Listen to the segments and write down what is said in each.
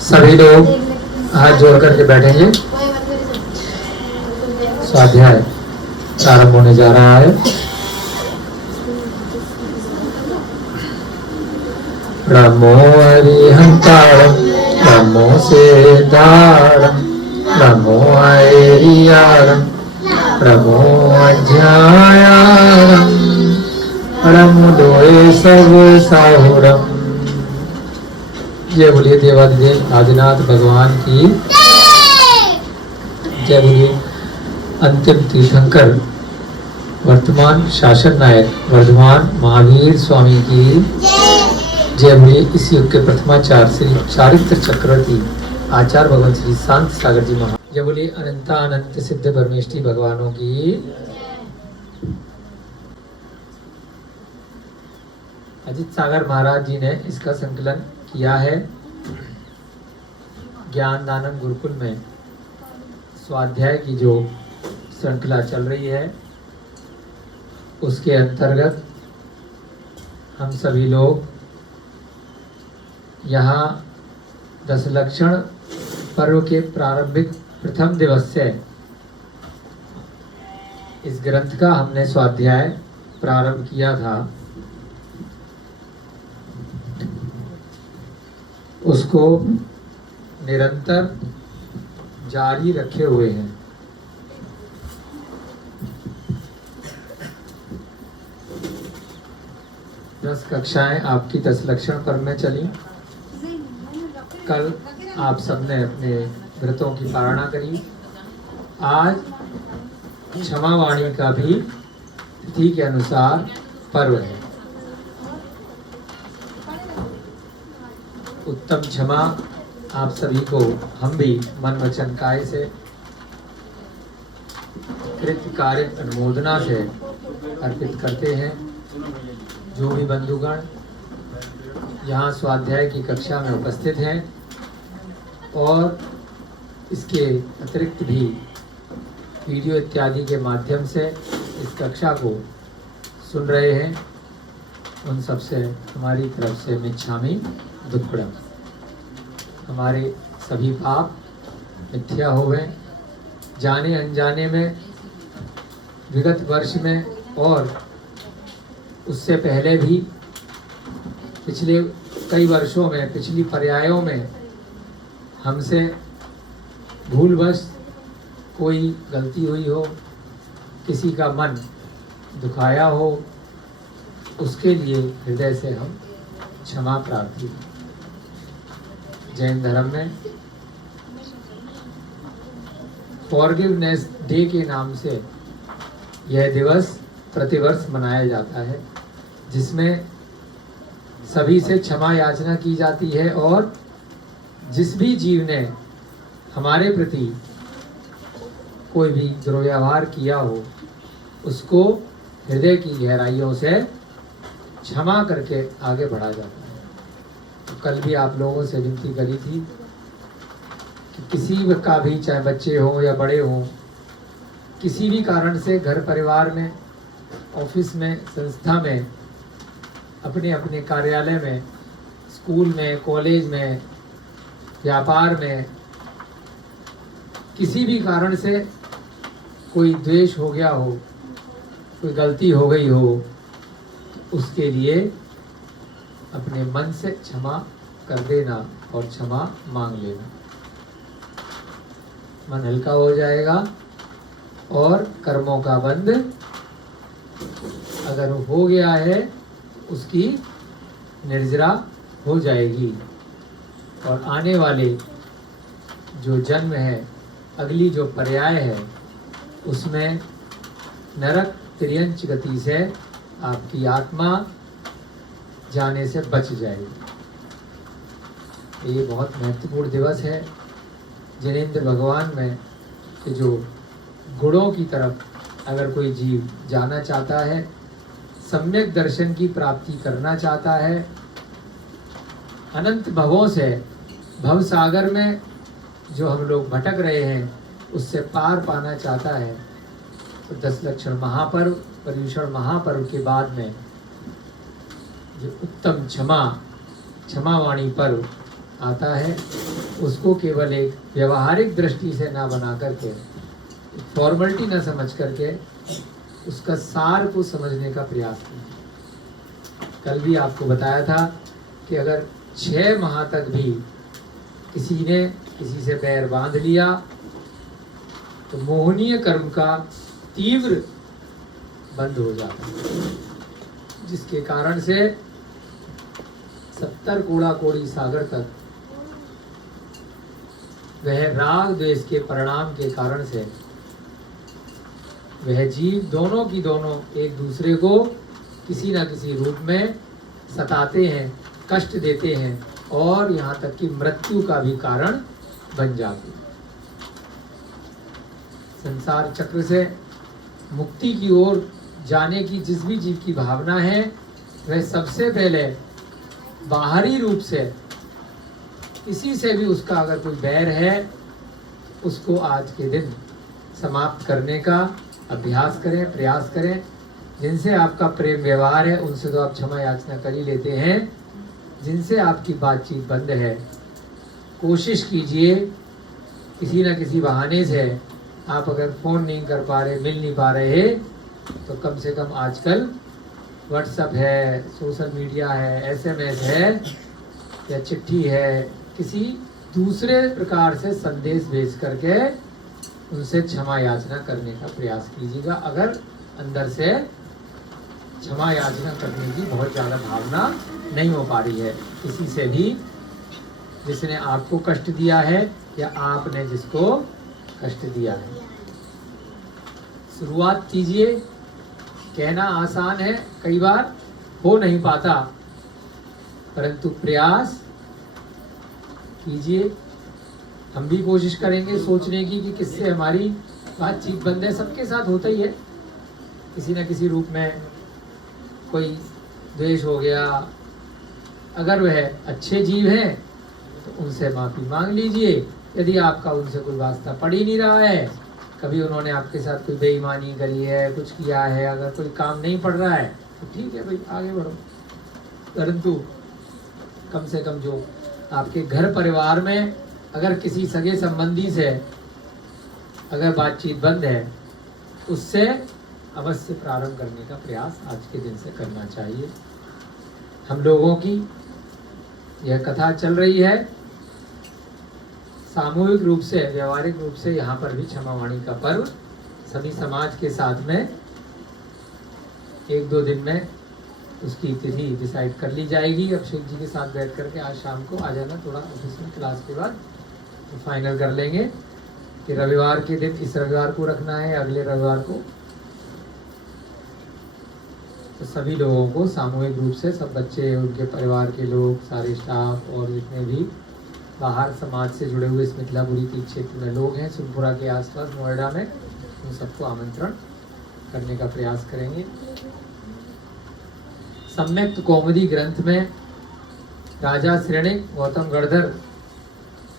सभी लोग हाथ जोड़ करके बैठेंगे। स्वाध्याय प्रारंभ होने जा रहा है। नमो अरिहंतारम नमो सेदारम नमो ऐरियारम नमो अध्यायारम परम दोए सब साहुरम। जय बोलिए देवाधिदेव आदिनाथ भगवान की जय बोलिए। अंतिम तीर्थंकर वर्तमान शासन नायक वर्धमान महावीर स्वामी की जय बोलिए। इस युग के प्रथमाचार्य श्री चारित्र चक्रवर्ती आचार्य भगवान श्री शांत सागर जी महा जय बोलिए। अनंत सिद्ध परमेष्टि भगवानों की। अजित सागर महाराज जी ने इसका संकलन किया है। ज्ञान दानम गुरुकुल में स्वाध्याय की जो श्रृंखला चल रही है उसके अंतर्गत हम सभी लोग यहाँ दशलक्षण पर्व के प्रारंभिक प्रथम दिवस से इस ग्रंथ का हमने स्वाध्याय प्रारंभ किया था। उसको निरंतर जारी रखे हुए हैं। दस कक्षाएं आपकी दशलक्षण पर्व में चली। कल आप सबने अपने व्रतों की पारणा करी। आज क्षमा वाणी का भी तिथि के अनुसार पर्व है। उत्तम क्षमा आप सभी को हम भी मन वचन काय से कृत कार्य अनुमोदना से अर्पित करते हैं। जो भी बंधुगण यहाँ स्वाध्याय की कक्षा में उपस्थित हैं और इसके अतिरिक्त भी वीडियो इत्यादि के माध्यम से इस कक्षा को सुन रहे हैं, उन सबसे हमारी तरफ से मिच्छामि दुक्कडम। हमारे सभी पाप मिथ्या हो गए। जाने अनजाने में विगत वर्ष में और उससे पहले भी पिछले कई वर्षों में पिछली पर्यायों में हमसे भूलवश कोई गलती हुई हो, किसी का मन दुखाया हो, उसके लिए हृदय से हम क्षमा प्रार्थी हैं। जैन धर्म में फॉरगिवनेस डे के नाम से यह दिवस प्रतिवर्ष मनाया जाता है, जिसमें सभी से क्षमा याचना की जाती है और जिस भी जीव ने हमारे प्रति कोई भी दुर्व्यवहार किया हो उसको हृदय की गहराइयों से क्षमा करके आगे बढ़ा जाता है। तो कल भी आप लोगों से विनती करी थी कि किसी का भी, चाहे बच्चे हों या बड़े हों, किसी भी कारण से घर परिवार में, ऑफिस में, संस्था में, अपने अपने कार्यालय में, स्कूल में, कॉलेज में, व्यापार में, किसी भी कारण से कोई द्वेष हो गया हो, कोई गलती हो गई हो, तो उसके लिए अपने मन से क्षमा कर देना और क्षमा मांग लेना। मन हल्का हो जाएगा और कर्मों का बंध अगर हो गया है उसकी निर्जरा हो जाएगी और आने वाले जो जन्म है, अगली जो पर्याय है, उसमें नरक तिर्यंच गति से आपकी आत्मा जाने से बच जाएगी। ये बहुत महत्वपूर्ण दिवस है। जिनेंद्र भगवान में कि जो गुणों की तरफ अगर कोई जीव जाना चाहता है, सम्यक दर्शन की प्राप्ति करना चाहता है, अनंत भवों से भव सागर में जो हम लोग भटक रहे हैं उससे पार पाना चाहता है, तो दशलक्षण महापर्व, पर्युषण महापर्व के बाद में जो उत्तम क्षमा वाणी पर्व आता है उसको केवल एक व्यवहारिक दृष्टि से ना बना करके, फॉर्मेलिटी ना समझ करके उसका सार को समझने का प्रयास कीजिए। कल भी आपको बताया था कि अगर 6 माह तक भी किसी ने किसी से बैर बांध लिया तो मोहनीय कर्म का तीव्र बंद हो जाता है, जिसके कारण से 70 कोड़ा कोड़ी सागर तक वह राग द्वेष के परिणाम के कारण से वह जीव दोनों की दोनों एक दूसरे को किसी न किसी रूप में सताते हैं, कष्ट देते हैं और यहाँ तक कि मृत्यु का भी कारण बन जाते हैं। संसार चक्र से मुक्ति की ओर जाने की जिस भी जीव की भावना है वह सबसे पहले बाहरी रूप से किसी से भी उसका अगर कोई बैर है उसको आज के दिन समाप्त करने का अभ्यास करें, प्रयास करें। जिनसे आपका प्रेम व्यवहार है उनसे तो आप क्षमा याचना कर ही लेते हैं, जिनसे आपकी बातचीत बंद है कोशिश कीजिए किसी न किसी बहाने से, आप अगर फ़ोन नहीं कर पा रहे, मिल नहीं पा रहे तो कम से कम आजकल व्हाट्सएप है, सोशल मीडिया है, SMS है या चिट्ठी है, किसी दूसरे प्रकार से संदेश भेज करके उनसे क्षमा याचना करने का प्रयास कीजिएगा। अगर अंदर से क्षमा याचना करने की बहुत ज़्यादा भावना नहीं हो पा रही है किसी से भी जिसने आपको कष्ट दिया है या आपने जिसको कष्ट दिया है। शुरुआत कीजिए। कहना आसान है, कई बार हो नहीं पाता, परंतु प्रयास कीजिए। हम भी कोशिश करेंगे सोचने की कि किससे हमारी बातचीत बंद है। सबके साथ होता ही है, किसी न किसी रूप में कोई द्वेष हो गया। अगर वह अच्छे जीव हैं तो उनसे माफ़ी मांग लीजिए। यदि आपका उनसे कोई वास्ता पड़ ही नहीं रहा है, कभी उन्होंने आपके साथ कोई बेईमानी करी है, कुछ किया है, अगर कोई काम नहीं पड़ रहा है तो ठीक है भाई, आगे बढ़ो। परंतु कम से कम जो आपके घर परिवार में अगर किसी सगे संबंधी से अगर बातचीत बंद है उससे अवश्य प्रारंभ करने का प्रयास आज के दिन से करना चाहिए। हम लोगों की यह कथा चल रही है सामूहिक रूप से, व्यवहारिक रूप से यहाँ पर भी क्षमावाणी का पर्व सभी समाज के साथ में 1-2 दिन में उसकी तिथि डिसाइड कर ली जाएगी। अभिषेक जी के साथ बैठ करके आज शाम को आ जाना, थोड़ा ऑफिस में क्लास के बाद तो फाइनल कर लेंगे कि रविवार के दिन इस रविवार को रखना है, अगले रविवार को। तो सभी लोगों को सामूहिक रूप से, सब बच्चे, उनके परिवार के लोग, सारे स्टाफ और जितने भी बाहर समाज से जुड़े हुए इस मिथिलापुरी के क्षेत्र में लोग हैं, सुनपुरा के आसपास, नोएडा में, उन सबको आमंत्रण करने का प्रयास करेंगे। सम्यक कौमुदी ग्रंथ में राजा श्रेणिक, गौतम गणधर,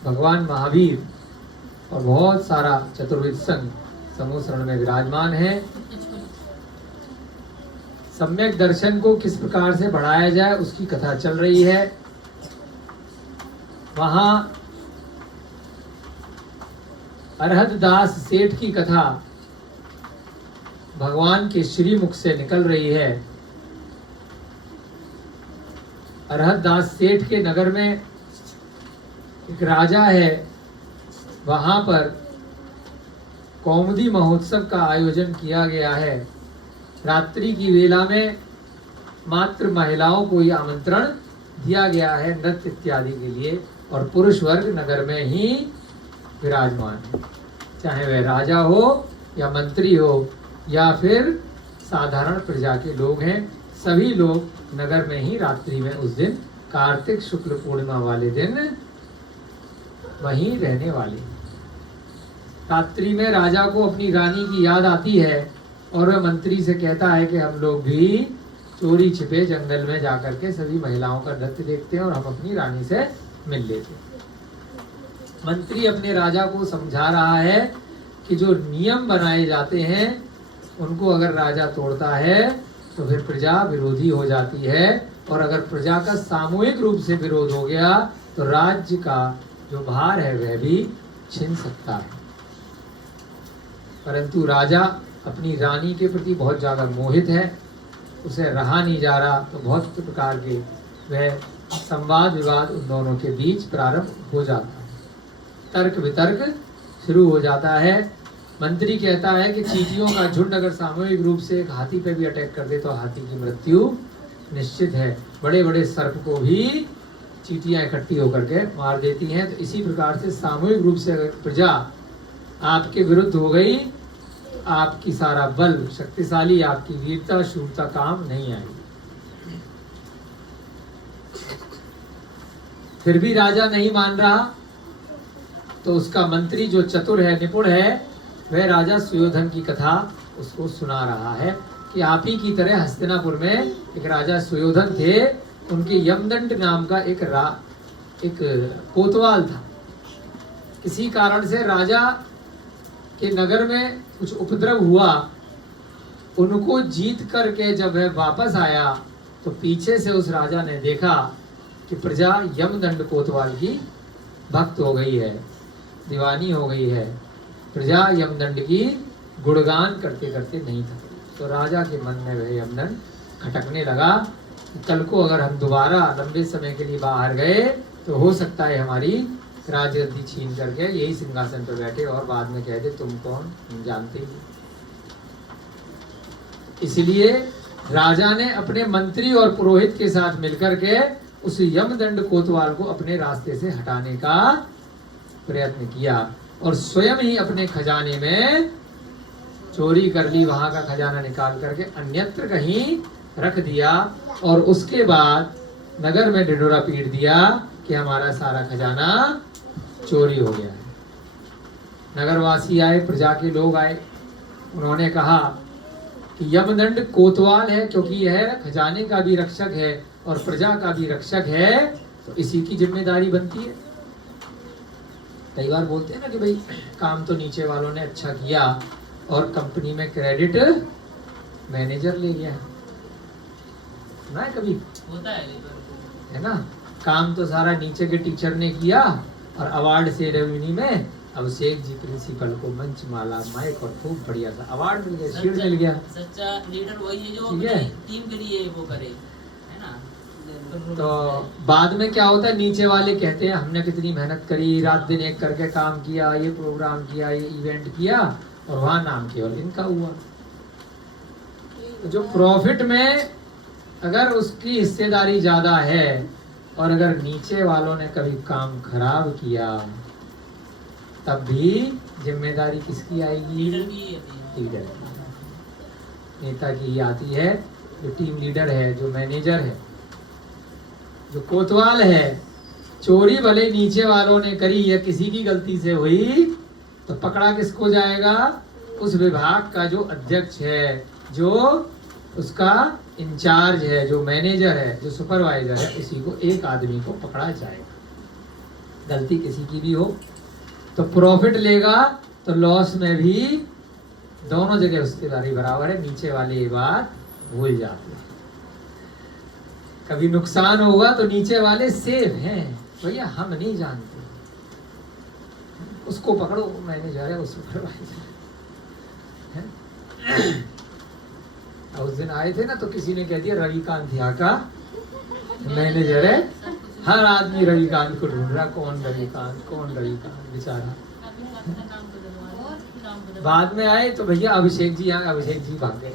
भगवान महावीर और बहुत सारा चतुर्विद संघ समूह शरण में विराजमान है। सम्यक दर्शन को किस प्रकार से बढ़ाया जाए उसकी कथा चल रही है। वहां अरहत दास सेठ की कथा भगवान के श्रीमुख से निकल रही है। अरहत दास सेठ के नगर में एक राजा है, वहां पर कौमुदी महोत्सव का आयोजन किया गया है। रात्रि की वेला में मात्र महिलाओं को ही आमंत्रण दिया गया है नृत्य इत्यादि के लिए, और पुरुष वर्ग नगर में ही विराजमान है, चाहे वह राजा हो या मंत्री हो या फिर साधारण प्रजा के लोग हैं। सभी लोग नगर में ही रात्रि में उस दिन कार्तिक शुक्ल पूर्णिमा वाले दिन वहीं रहने वाले। रात्रि में राजा को अपनी रानी की याद आती है और वह मंत्री से कहता है कि हम लोग भी चोरी छिपे जंगल में जाकर के सभी महिलाओं का नृत्य देखते हैं और हम अपनी रानी से मिल लेते हैं। मंत्री अपने राजा को समझा रहा है कि जो नियम बनाए जाते हैं उनको अगर राजा तोड़ता है तो फिर प्रजा विरोधी हो जाती है, और अगर प्रजा का सामूहिक रूप से विरोध हो गया तो राज्य का जो भार है वह भी छिन सकता है। परंतु राजा अपनी रानी के प्रति बहुत ज़्यादा मोहित है, उसे रहा नहीं जा रहा, तो बहुत प्रकार के वह संवाद विवाद उन दोनों के बीच प्रारंभ हो जाता है। तर्क वितर्क शुरू हो जाता है। मंत्री कहता है कि चींटियों का झुंड अगर सामूहिक रूप से एक हाथी पे भी अटैक कर दे तो हाथी की मृत्यु निश्चित है। बड़े बड़े सर्प को भी चींटियां इकट्ठी होकर के मार देती हैं। तो इसी प्रकार से सामूहिक रूप से अगर प्रजा आपके विरुद्ध हो गई, आपकी सारा बल शक्तिशाली, आपकी वीरता शूरता काम नहीं आएगी। फिर भी राजा नहीं मान रहा, तो उसका मंत्री जो चतुर है, निपुण है, वह राजा सुयोधन की कथा उसको सुना रहा है कि आप ही की तरह हस्तिनापुर में एक राजा सुयोधन थे। उनके यमदंड नाम का एक कोतवाल था। किसी कारण से राजा के नगर में कुछ उपद्रव हुआ। उनको जीत करके जब वह वापस आया तो पीछे से उस राजा ने देखा कि प्रजा यमदंड कोतवाल की भक्त हो गई है, दीवानी हो गई है। प्रजा यमदंड की गुणगान करते करते नहीं था। तो राजा के मन में वह यमदंड खटकने लगा। कल को अगर हम दोबारा लंबे समय के लिए बाहर गए तो हो सकता है हमारी राजगद्दी छीन करके यही सिंहासन पर बैठे और बाद में कह दे तुम कौन, हम जानते ही। इसलिए राजा ने अपने मंत्री और पुरोहित के साथ मिलकर के उस यमदंड कोतवाल को अपने रास्ते से हटाने का प्रयत्न किया और स्वयं ही अपने खजाने में चोरी कर ली। वहां का खजाना निकाल करके अन्यत्र कहीं रख दिया और उसके बाद नगर में ढिढोरा पीट दिया कि हमारा सारा खजाना चोरी हो गया है। नगरवासी आए, प्रजा के लोग आए, उन्होंने कहा कि यमदंड कोतवाल है, क्योंकि यह खजाने का भी रक्षक है और प्रजा का भी रक्षक है, तो इसी की जिम्मेदारी बनती है। कई बार बोलते हैं ना कि भाई काम तो नीचे वालों ने अच्छा किया और कंपनी में क्रेडिट मैनेजर ले गया। सुना है कभी? होता है ना, काम तो सारा नीचे के टीचर ने किया और अवार्ड सेरेमनी में अभिषेक जी प्रिंसिपल को मंच माला माइक और खूब बढ़िया सा अवार्ड मिल गया, शील्ड मिल गया। सच्चा लीडर वही है जो अपनी टीम के लिए वो करे, है ना। तो बाद में क्या होता है, नीचे वाले कहते हैं हमने कितनी मेहनत करी, रात दिन एक करके काम किया, ये प्रोग्राम किया, ये इवेंट किया, और वहां नाम केवल इनका हुआ। तो जो प्रॉफिट में अगर उसकी हिस्सेदारी ज्यादा है और अगर नीचे वालों ने कभी काम खराब किया तब भी जिम्मेदारी किसकी आएगी? लीडर की, नेता की आती है। जो टीम लीडर है, जो मैनेजर है, जो कोतवाल है, चोरी भले नीचे वालों ने करी या किसी की गलती से हुई तो पकड़ा किसको जाएगा? उस विभाग का जो अध्यक्ष है, जो उसका इंचार्ज है, जो मैनेजर है, जो सुपरवाइजर है, उसी को, एक आदमी को पकड़ा जाएगा। गलती किसी की भी हो तो प्रॉफिट लेगा तो लॉस में भी दोनों जगह हिस्सेदारी बराबर है। नीचे वाले ये बात भूल जाते हैं। कभी नुकसान होगा तो नीचे वाले सेफ हैं, भैया हम नहीं जानते, उसको पकड़ो, मैनेजर है, वो सुपरवाइजर है। उस दिन आए थे ना तो किसी ने कह दिया रविकांत यहाँ का मैनेजर है। हर आदमी रविकांत को ढूंढ रहा, कौन रविकांत, कौन रविकांत, बेचारा। बाद में आए तो भैया अभिषेक जी, यहाँ अभिषेक जी भाग गए,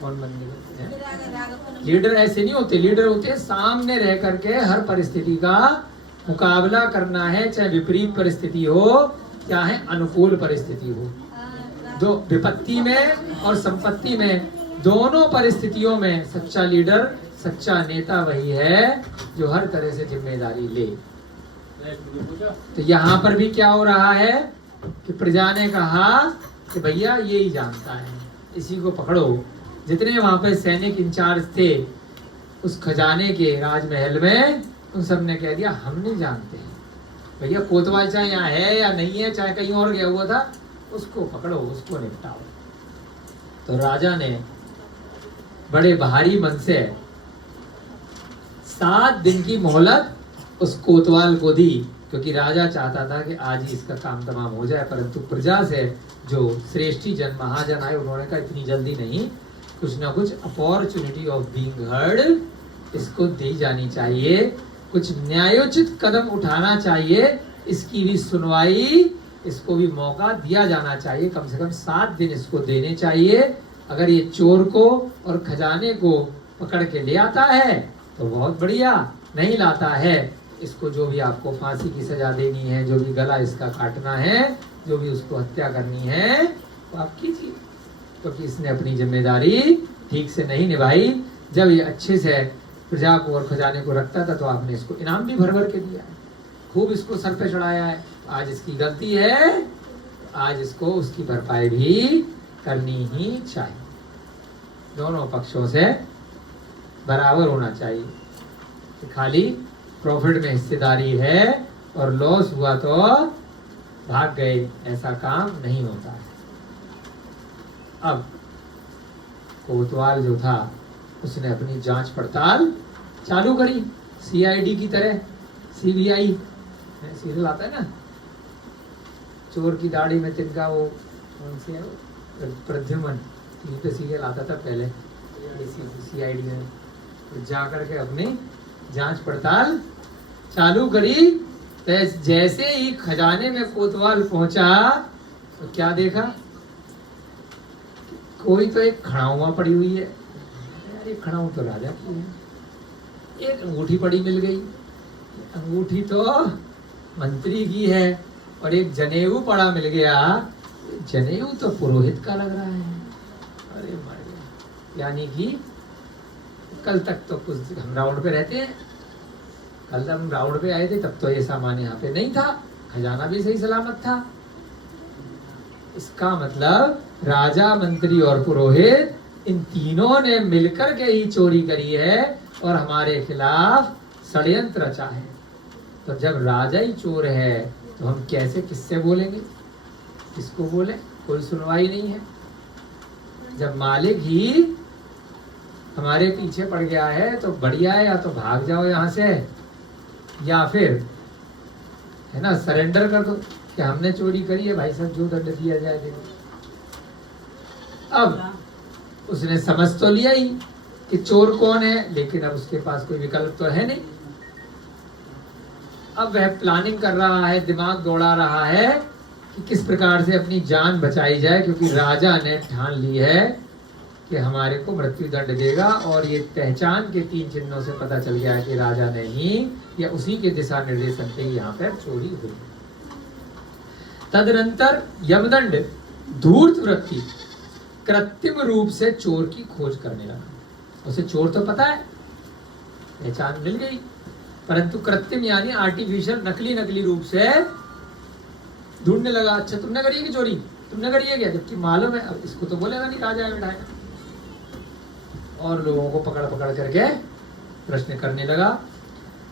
कौन बन गए। लीडर ऐसे नहीं होते, लीडर होते हैं सामने रह करके हर परिस्थिति का मुकाबला करना है, चाहे विपरीत परिस्थिति हो चाहे अनुकूल परिस्थिति हो। जो विपत्ति में और संपत्ति में, दोनों परिस्थितियों में सच्चा लीडर, सच्चा नेता वही है जो हर तरह से जिम्मेदारी ले। तो यहाँ पर भी क्या हो रहा है कि प्रजा ने कहा कि भैया ये ही जानता है, इसी को पकड़ो। जितने वहां पे सैनिक इंचार्ज थे उस खजाने के राजमहल में, उन सब ने कह दिया हम नहीं जानते भैया, कोतवाल चाहे यहाँ है या नहीं है, चाहे कहीं और गया हुआ था, उसको पकड़ो, उसको निपटाओ। तो राजा ने बड़े भारी मन से 7 दिन की मोहलत उस कोतवाल को दी, क्योंकि राजा चाहता था कि आज ही इसका काम तमाम हो जाए, परंतु प्रजा से जो श्रेष्ठी जन महाजन आए उन्होंने कहा इतनी जल्दी नहीं, कुछ ना कुछ अपॉर्चुनिटी ऑफ बीइंग हर्ड इसको दी जानी चाहिए, कुछ न्यायोचित कदम उठाना चाहिए, इसकी भी सुनवाई, इसको भी मौका दिया जाना चाहिए, कम से कम 7 दिन इसको देने चाहिए। अगर ये चोर को और खजाने को पकड़ के ले आता है तो बहुत बढ़िया, नहीं लाता है इसको जो भी आपको फांसी की सजा देनी है, जो भी गला इसका काटना है, जो भी उसको हत्या करनी है तो आप कीजिए, क्योंकि तो इसने अपनी जिम्मेदारी ठीक से नहीं निभाई। जब ये अच्छे से प्रजा को और खजाने को रखता था तो आपने इसको इनाम भी भर भर के दिया है, खूब इसको सर पे चढ़ाया है। आज इसकी गलती है, आज इसको उसकी भरपाई भी करनी ही चाहिए, दोनों पक्षों से बराबर होना चाहिए। कि खाली प्रॉफिट में हिस्सेदारी है और लॉस हुआ तो भाग गए, ऐसा काम नहीं होता है। अब कोतवाल जो था उसने अपनी जांच पड़ताल चालू करी, सीआईडी की तरह, सीबीआई सीरियल आता है ना, चोर की दाढ़ी में तिनका, वो कौन सी है वो, प्रद्युमन, टीवी पे सीरियल आता था पहले, सीआईडी में, तो जा करके अपनी जांच पड़ताल चालू करी। जैसे ही खजाने में कोतवाल पहुंचा तो क्या देखा, कोई तो एक खड़ाऊआ पड़ी हुई है, अरे खड़ाऊ तो राजा की है, एक अंगूठी पड़ी मिल गई, अंगूठी तो मंत्री की है, और एक जनेऊ पड़ा मिल गया, जनेऊ तो पुरोहित का लग रहा है, अरे मर गया। यानी कि कल तक तो कुछ हम राउंड पे रहते हैं, कल हम राउंड पे आए थे तब तो ये सामान यहाँ पे नहीं था, खजाना भी सही सलामत था। इसका मतलब राजा, मंत्री और पुरोहित इन तीनों ने मिलकर के ही चोरी करी है और हमारे खिलाफ षड्यंत्र रचा है। तो जब राजा ही चोर है तो हम कैसे किससे बोलेंगे, किसको बोले, कोई सुनवाई नहीं है। जब मालिक ही हमारे पीछे पड़ गया है तो बढ़िया है, या तो भाग जाओ यहाँ से, या फिर है ना सरेंडर कर दो कि हमने चोरी करी है भाई साहब, जो दंड दिया जाए देंगे। अब उसने समझ तो लिया ही कि चोर कौन है, लेकिन अब उसके पास कोई विकल्प तो है नहीं। अब वह प्लानिंग कर रहा है, दिमाग दौड़ा रहा है कि किस प्रकार से अपनी जान बचाई जाए, क्योंकि राजा ने ठान ली है कि हमारे को मृत्यु दंड देगा, और ये पहचान के 3 चिन्हों से पता चल गया है कि राजा ने ही या उसी के दिशा निर्देशन पे यहाँ पर चोरी हुई। तदनंतर यमदंड धूर्त वृत्ति कृत्रिम रूप से चोर की खोज करने लगा। उसे चोर तो पता है, पहचान मिल गई, परंतु कृत्रिम यानी आर्टिफिशियल, नकली रूप से ढूंढने लगा। अच्छा तुमने करी है कि चोरी, तुमने करी है क्या, जबकि मालूम है। अब इसको तो बोलेगा नहीं राजा है बिठाएगा, और लोगों को पकड़ करके प्रश्न करने लगा।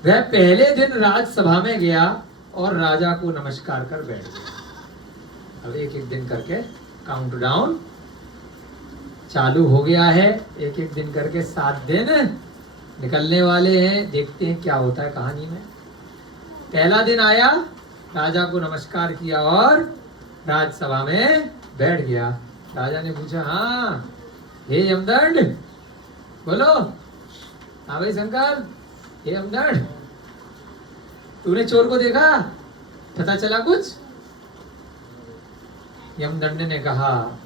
वह पहले दिन राजसभा में गया और राजा को नमस्कार कर बैठ गया। अब एक दिन करके काउंटडाउन चालू हो गया है, एक दिन करके 7 दिन निकलने वाले हैं। देखते हैं क्या होता है कहानी में। पहला दिन आया, राजा को नमस्कार किया और राजसभा में बैठ गया। राजा ने पूछा, हाँ हे यमदंड, बोलो। हाँ भाई शंकर, हे यमदंड, तूने चोर को देखा, पता चला कुछ? यमदंड ने कहा,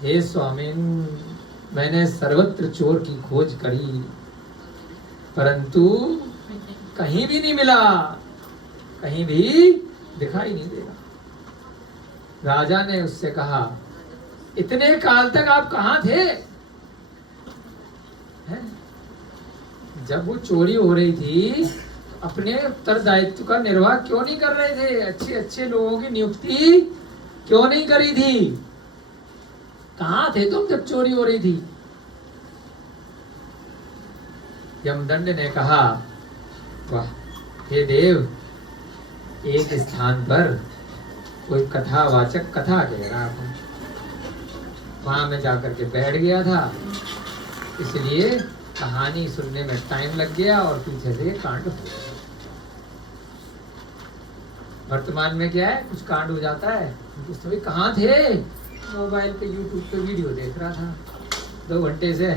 हे स्वामिन, मैंने सर्वत्र चोर की खोज करी, परंतु कहीं भी नहीं मिला, कहीं भी दिखाई नहीं दे रहा। राजा ने उससे कहा, इतने काल तक आप कहाँ थे? है? जब वो चोरी हो रही थी, अपने उत्तरदायित्व का निर्वाह क्यों नहीं कर रहे थे? अच्छे अच्छे लोगों की नियुक्ति क्यों नहीं करी थी? कहाँ थे तुम जब चोरी हो रही थी? यमदंड ने कहा, वाह हे देव, एक स्थान पर कोई कथावाचक कथा कह रहा था, वहां में जाकर के बैठ गया था, इसलिए कहानी सुनने में टाइम लग गया और पीछे से कांड हो गया। वर्तमान में क्या है, कुछ कांड हो जाता है, उस समय कहाँ थे, मोबाइल पे यूट्यूब पे वीडियो देख रहा था 2 घंटे से,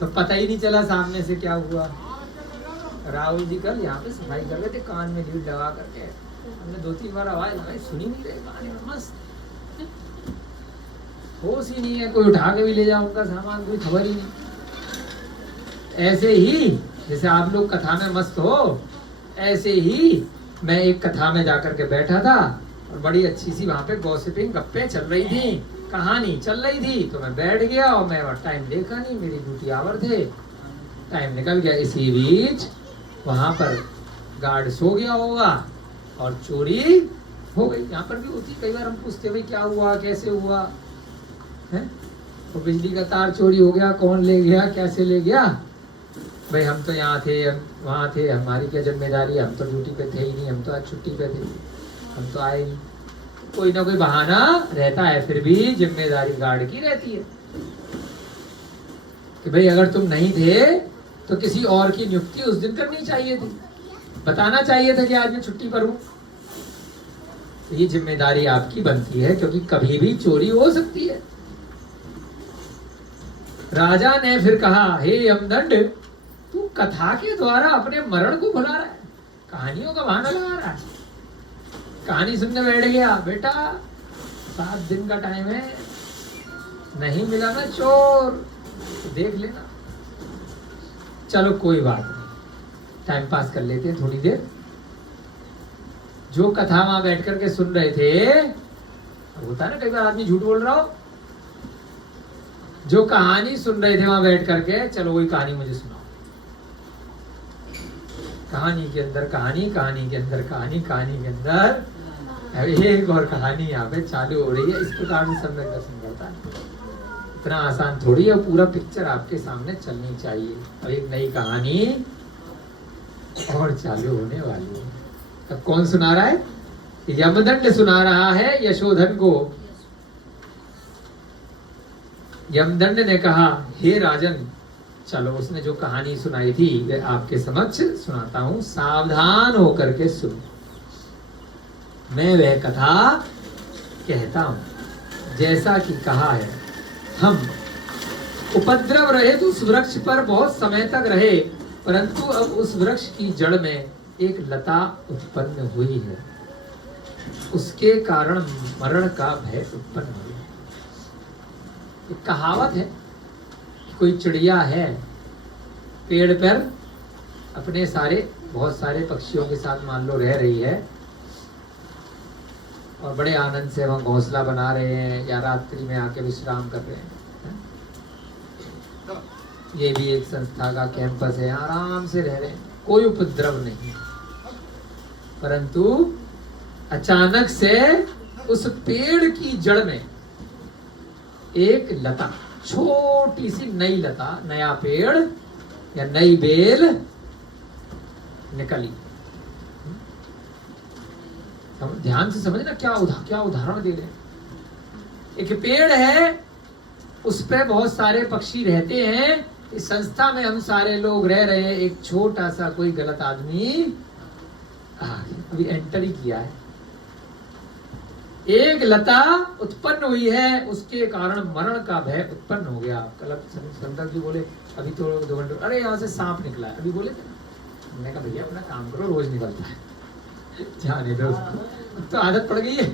तो पता ही नहीं चला सामने से क्या हुआ। राहुल जी कल यहाँ पे सफाई कर रहे थे, कान में लीड लगा करके, हमने 2-3 बार आवाज लगाई, सुनी नहीं रहे, गाने में मस्त, होश ही नहीं है, कोई उठा के भी ले जाओ उनका सामान, कोई खबर ही नहीं। ऐसे ही जैसे आप लोग कथा में मस्त हो, ऐसे ही मैं एक कथा में जाकर के बैठा था और बड़ी अच्छी सी वहां पे गॉसिपिंग गप्पे चल रही थी, कहानी चल रही थी, तो मैं बैठ गया और मैं टाइम देखा नहीं, मेरी ड्यूटी आवर थे, टाइम निकल गया। इसी बीच वहां पर गार्ड सो गया होगा और चोरी हो गई। यहाँ पर भी होती, कई बार हम पूछते भाई क्या हुआ, कैसे हुआ है, तो बिजली का तार चोरी हो गया, कौन ले गया, कैसे ले गया, भाई हम तो यहाँ थे, हम वहाँ थे, हमारी क्या जिम्मेदारी, हम तो ड्यूटी पे थे ही नहीं, हम तो आज छुट्टी पे थे, हम तो आए नहीं। कोई ना कोई बहाना रहता है, फिर भी जिम्मेदारी गार्ड की रहती है कि भाई अगर तुम नहीं थे तो किसी और की नियुक्ति उस दिन करनी चाहिए थी, बताना चाहिए था कि आज मैं छुट्टी पर हूँ। तो ये जिम्मेदारी आपकी बनती है, क्योंकि कभी भी चोरी हो सकती है। राजा ने फिर कहा, हे यमदंड, तू कथा के द्वारा अपने मरण को भुला रहा है, कहानियों का बहाना लगा रहा है, कहानी सुनने बैठ गया, बेटा 7 दिन का टाइम है, नहीं मिला ना चोर तो देख लेना। चलो कोई बात नहीं, टाइम पास कर लेते हैं थोड़ी देर। जो कथा वहां बैठ करके सुन रहे थे, होता है ना कई बार आदमी झूठ बोल रहा हो, जो कहानी सुन रहे थे वहां बैठ करके, चलो वही कहानी मुझे सुनाओ। कहानी के अंदर कहानी, कहानी के अंदर कहानी, कहानी के अंदर एक और कहानी यहाँ पे चालू हो रही है। इस प्रकार से सम्यक दर्शन करता है। इतना आसान थोड़ी है, पूरा पिक्चर आपके सामने चलनी चाहिए। और एक नई कहानी और चालू होने वाली है। अब कौन सुना रहा है? यमदंड सुना रहा है यशोधन को। यमदंड ने कहा, हे राजन, चलो उसने जो कहानी सुनाई थी वे आपके समक्ष सुनाता हूं, सावधान होकर के सुनो। मैं वह कथा कहता हूं जैसा कि कहा है। हम उपद्रव रहित उस वृक्ष पर बहुत समय तक रहे, परंतु अब उस वृक्ष की जड़ में एक लता उत्पन्न हुई है, उसके कारण मरण का भय उत्पन्न हुआ। एक कहावत है, कोई चिड़िया है पेड़ पर अपने बहुत सारे पक्षियों के साथ मान लो रह रही है, और बड़े आनंद से वहाँ घोंसला बना रहे हैं या रात्रि में आके विश्राम कर रहे हैं। ये भी एक संस्था का कैंपस है, आराम से रह रहे हैं, कोई उपद्रव नहीं। परंतु अचानक से उस पेड़ की जड़ में एक लता, छोटी सी नई लता, नया पेड़ या नई बेल निकली। हम ध्यान से समझना क्या उदाहरण दे रहे। एक पेड़ है, उस पे बहुत सारे पक्षी रहते हैं, इस संस्था में हम सारे लोग रह रहे हैं। एक छोटा सा कोई गलत आदमी अभी एंटर ही किया है, एक लता उत्पन्न हुई है, उसके कारण मरण का भय उत्पन्न हो गया। कल संत जी बोले अभी तो 2 घंटे, अरे यहाँ से सांप निकला है, अभी बोले थे ना। मैंने कहा भैया अपना काम करो, रोज निकलता है, जाने दो उसको, तो आदत पड़ गई है,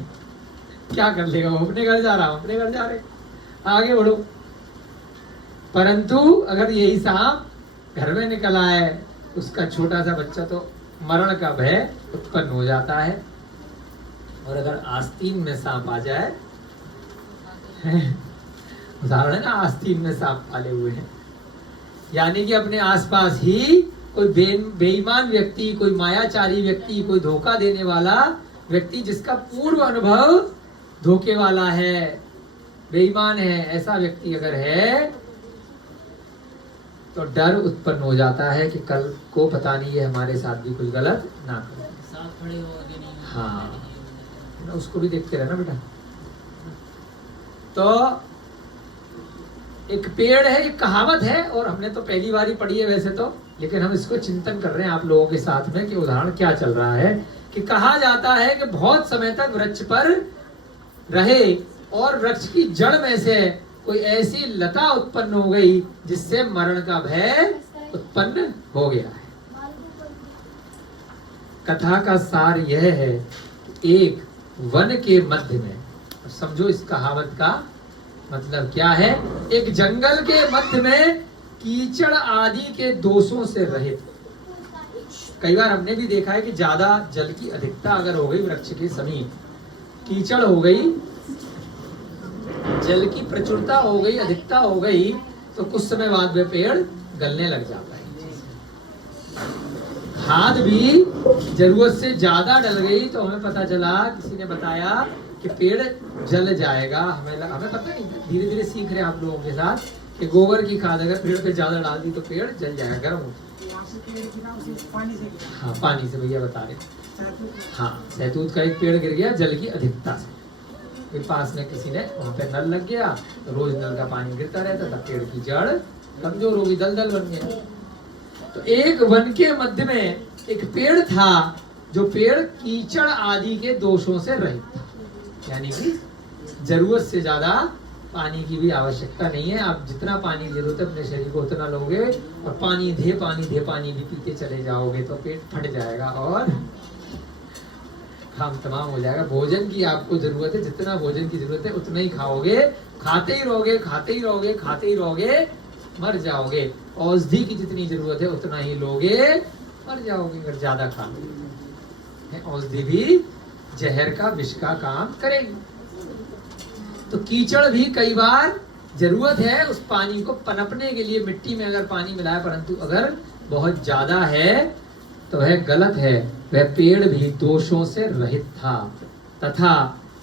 क्या कर लेगा वो, अपने घर जा रहा हूँ, अपने घर जा रहे, आगे बढ़ो। परंतु अगर यही सांप घर में निकल आए, उसका छोटा सा बच्चा, तो मरण का भय उत्पन्न हो जाता है। और अगर आस्तीन में सांप आ जाए, उदाहरण है ना, आस्तीन में सांप पाले हुए हैं, यानी कि अपने आसपास ही कोई बेईमान व्यक्ति, कोई मायाचारी व्यक्ति, कोई धोखा देने वाला व्यक्ति, जिसका पूर्व अनुभव धोखे वाला है, बेईमान है, ऐसा व्यक्ति अगर है तो डर उत्पन्न हो जाता है कि कल को पता नहीं ये हमारे साथ भी कुछ गलत ना करे। साथ खड़े हो आगे नहीं, हाँ, उसको भी देखते रहना बेटा। तो एक पेड़ है, एक कहावत है, और हमने तो पहली बार ही पढ़ी है वैसे तो, लेकिन हम इसको चिंतन कर रहे हैं आप लोगों के साथ में कि उदाहरण क्या चल रहा है। कि कहा जाता है कि बहुत समय तक वृक्ष पर रहे और वृक्ष की जड़ में से कोई ऐसी लता उत्पन्न हो गई जिससे मरण का भय उत्पन्न हो गया है। कथा का सार यह है कि एक वन के मध्य में, समझो इस कहावत का मतलब क्या है, एक जंगल के मध्य में कीचड़ आदि के दोषों से रहित। कई बार हमने भी देखा है कि ज्यादा जल की अधिकता अगर हो गई वृक्ष के समीप, कीचड़ हो गई, जल की प्रचुरता हो गई, अधिकता हो गई, तो कुछ समय बाद वे पेड़ गलने लग जाता है। खाद भी जरूरत से ज्यादा डल गई तो हमें पता चला, किसी ने बताया कि पेड़ जल जाएगा। हमें पता नहीं, धीरे धीरे सीख रहे हैं आप लोगों के साथ कि गोबर की खाद अगर पेड़ पे ज्यादा डाल दी तो पेड़ जल जाएगा, गर्म होता। हाँ, पानी से भैया बता रहे। हाँ, सहतूत का एक पेड़ गिर गया जल की अधिकता से, फिर पास में किसी ने वहां पे नल लग गया तो रोज नल का पानी गिरता रहता था, पेड़ की जड़ कमजोर हो गई, दलदल बन गया। तो एक वन के मध्य में एक पेड़ था जो पेड़ कीचड़ आदि के दोषों से रहित था, यानी कि जरूरत से ज्यादा पानी की भी आवश्यकता नहीं है। आप जितना पानी की जरूरत है अपने शरीर को उतना लोगे और पानी दे पानी भी पीते चले जाओगे तो पेट फट जाएगा और काम तमाम हो जाएगा। भोजन की आपको जरूरत है, जितना भोजन की जरूरत है उतना ही खाओगे, खाते ही रहोगे, मर जाओगे। औषधि की जितनी जरूरत है उतना ही लोगे, मर जाओगे अगर ज्यादा खा लोगे। औषधि भी जहर का, विष का काम करेगी। तो कीचड़ भी कई बार जरूरत है उस पानी को पनपने के लिए, मिट्टी में अगर पानी मिला है, परंतु अगर बहुत ज्यादा है तो वह गलत है। वह पेड़ भी दोषों से रहित था तथा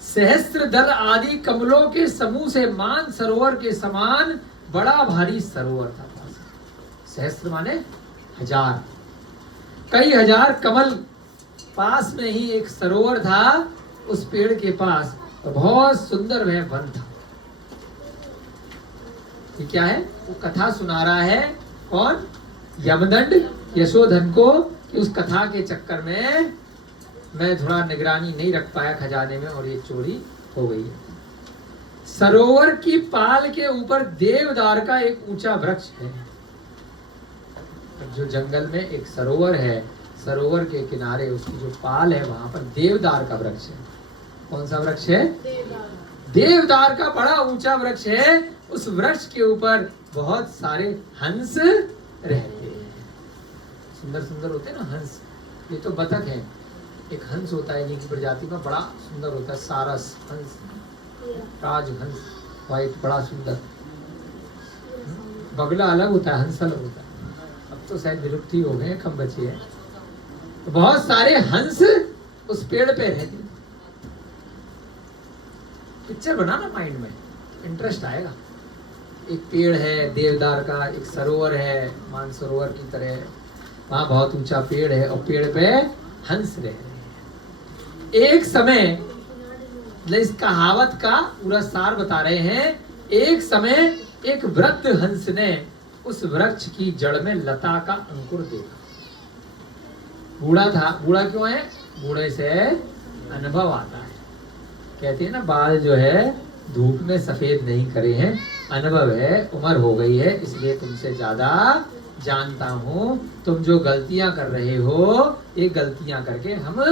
सहस्त्र दल आदि कमलों के समूह से मान सरोवर के समान बड़ा भारी सरोवर था। सहस्त्र माने हजार, कई हजार कमल पास में ही एक सरोवर था उस पेड़ के पास, तो बहुत सुंदर वह वन था। ये क्या है? वो कथा सुना रहा है कौन? यमदंड यशोधन को, कि उस कथा के चक्कर में मैं थोड़ा निगरानी नहीं रख पाया खजाने में और ये चोरी हो गई है। सरोवर की पाल के ऊपर देवदार का एक ऊंचा वृक्ष है। जो जंगल में एक सरोवर है, सरोवर के किनारे उसकी जो पाल है वहां पर देवदार का वृक्ष है। कौन सा वृक्ष है? देवदार का बड़ा ऊंचा वृक्ष है। उस वृक्ष के ऊपर बहुत सारे हंस रहते हैं। सुंदर सुंदर होते हैं ना हंस। ये तो बतख है, एक हंस होता है इन्हीं की प्रजाति में, बड़ा सुंदर होता है, सारस हंस, राजहंस, व्हाइट, बड़ा सुंदर। बगला अलग होता है, हंस अलग होता है। अब तो शायद विलुप्त ही हो गए, कम बचे हैं। तो बहुत सारे हंस उस पेड़ पे रहते हैं। पिक्चर बनाना माइंड में, इंटरेस्ट आएगा। एक पेड़ है देवदार का, एक सरोवर है मानसरोवर की तरह, वहां बहुत ऊंचा पेड़ है और पेड़ पे हंस रहे हैं। एक समय, इस कहावत का पूरा सार बता रहे हैं। एक समय एक वृद्ध हंस ने उस वृक्ष की जड़ में लता का अंकुर देखा। बूढ़ा था। बूढ़ा क्यों है? बूढ़े से अनुभव आता है। कहते हैं ना, बाल जो है धूप में सफेद नहीं करे हैं, अनुभव है, उम्र हो गई है, इसलिए तुमसे ज्यादा जानता हूँ। तुम जो गलतियां कर रहे हो, ये गलतियां करके हम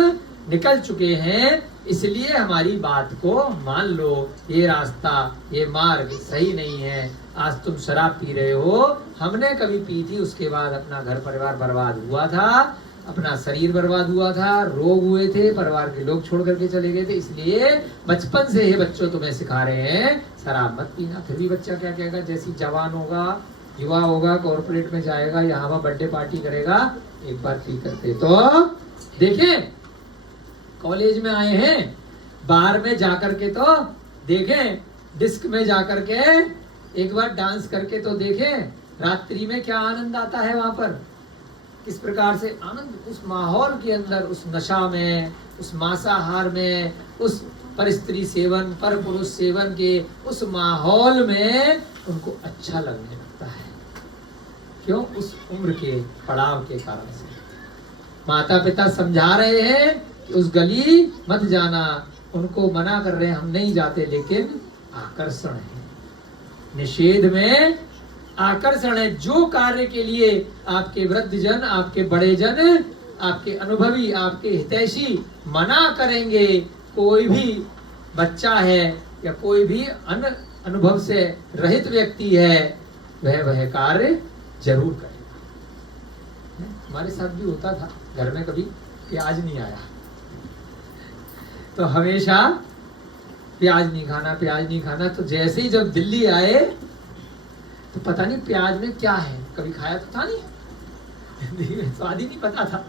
निकल चुके हैं, इसलिए हमारी बात को मान लो। ये रास्ता, ये मार्ग सही नहीं है। आज तुम शराब पी रहे हो, हमने कभी पी थी, उसके बाद अपना घर परिवार बर्बाद हुआ था, अपना शरीर बर्बाद हुआ था, रोग हुए थे, परिवार के लोग छोड़ करके चले गए थे। इसलिए बचपन से ही बच्चों तुम्हें सिखा रहे हैं शराब मत पीना। फिर भी बच्चा क्या कहेगा? जैसी जवान होगा, युवा होगा, कॉर्पोरेट में जाएगा, यहाँ वहाँ बर्थडे पार्टी करेगा, एक बार पी करके तो देखें। कॉलेज में आए हैं, बार में जाकर के तो देखें, डिस्क में जाकर के एक बार डांस करके तो देखें। रात्रि में क्या आनंद आता है वहां पर, किस प्रकार से आनंद उस माहौल के अंदर, उस नशा में, उस मांसाहार में, उस पर स्त्री सेवन, पर पुरुष सेवन के उस माहौल में उनको अच्छा लगने लगता है। क्यों? उस उम्र के पड़ाव के कारण से। माता पिता समझा रहे हैं कि उस गली मत जाना, उनको मना कर रहे हैं, हम नहीं जाते, लेकिन आकर्षण है, निषेध में आकर्षण है। जो कार्य के लिए आपके वृद्ध जन, आपके बड़े जन, आपके अनुभवी, आपके हितैषी मना करेंगे, कोई भी बच्चा है या कोई भी अनुभव से रहित व्यक्ति है, वह कार्य जरूर करेगा। हमारे साथ भी होता था, घर में कभी प्याज नहीं आया तो हमेशा प्याज नहीं खाना, प्याज नहीं खाना। तो जैसे ही जब दिल्ली आए तो पता नहीं प्याज में क्या है, कभी खाया तो था नहीं, स्वाद ही नहीं पता था।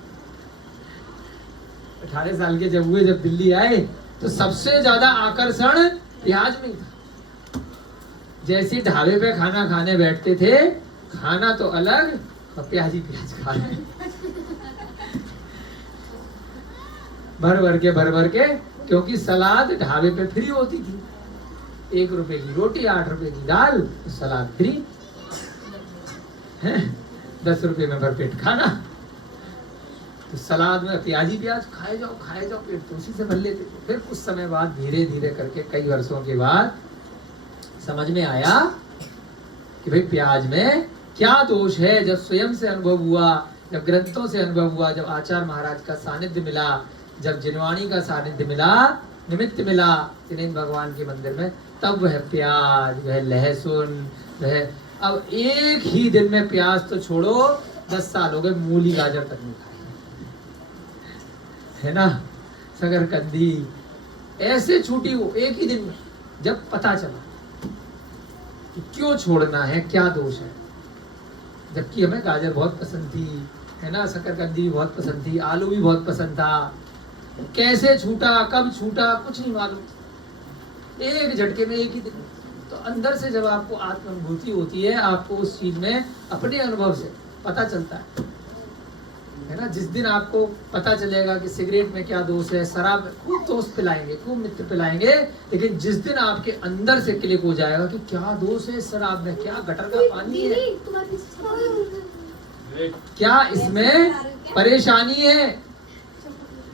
18 साल के जब हुए, जब दिल्ली आए तो सबसे ज्यादा आकर्षण प्याज में था। जैसे ढाबे पे खाना खाने बैठते थे, खाना तो अलग और प्याज ही प्याज खा रहे, भर भर के, क्योंकि सलाद ढाबे पे फ्री होती थी। 1 रुपए की रोटी, 8 रुपए की दाल, तो सलाद फ्री है, 10 रुपए में भरपेट खाना। तो सलाद में प्याज ही प्याज, खाए जाओ पेट तो उसी से भर लेते थे। फिर कुछ समय बाद धीरे धीरे करके, कई वर्षों के बाद समझ में आया कि भाई प्याज में क्या दोष है। जब स्वयं से अनुभव हुआ, जब ग्रंथों से अनुभव हुआ, जब आचार्य महाराज का सानिध्य मिला, जब जिनवाणी का सानिध्य मिला, निमित्त मिला जिनेंद्र भगवान के मंदिर में, तब वह प्याज, वह लहसुन, वह अब एक ही दिन में प्याज तो छोड़ो, 10 साल हो गए मूली गाजर तक नहीं खाई, है ना, शकरकंदी ऐसे छूटी वो एक ही दिन में। जब पता चला कि क्यों छोड़ना है, क्या दोष है, जबकि हमें गाजर बहुत पसंद थी, है ना, शकरकंदी भी बहुत पसंद थी, आलू भी बहुत पसंद था, कैसे छूटा, कब छूटा, कुछ नहीं मालूम, एक झटके में, एक ही दिन। तो अंदर से जब आपको आत्मानुभूति होती है, आपको उस चीज में अपने अनुभव से पता चलता है ना। जिस दिन आपको पता चलेगा कि सिगरेट में क्या दोष है, शराब में, खूब दोस्त पिलाएंगे, खूब मित्र पिलाएंगे, लेकिन जिस दिन आपके अंदर से क्लिक हो जाएगा कि क्या दोष है शराब में, क्या गटर का पानी है, क्या इसमें परेशानी है,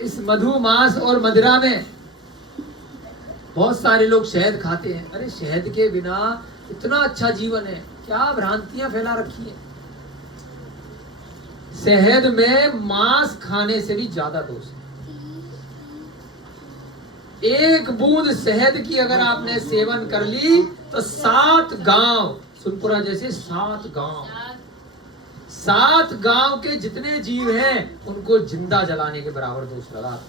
इस मधुमास और मदिरा में। बहुत सारे लोग शहद खाते हैं, अरे शहद के बिना इतना अच्छा जीवन है, क्या भ्रांतियां फैला रखी हैं। शहद में मांस खाने से भी ज्यादा दोष है। एक बूंद शहद की अगर आपने सेवन कर ली तो 7 गांव, सुनपुरा जैसे 7 गांव के जितने जीव हैं उनको जिंदा जलाने के बराबर दोष लगा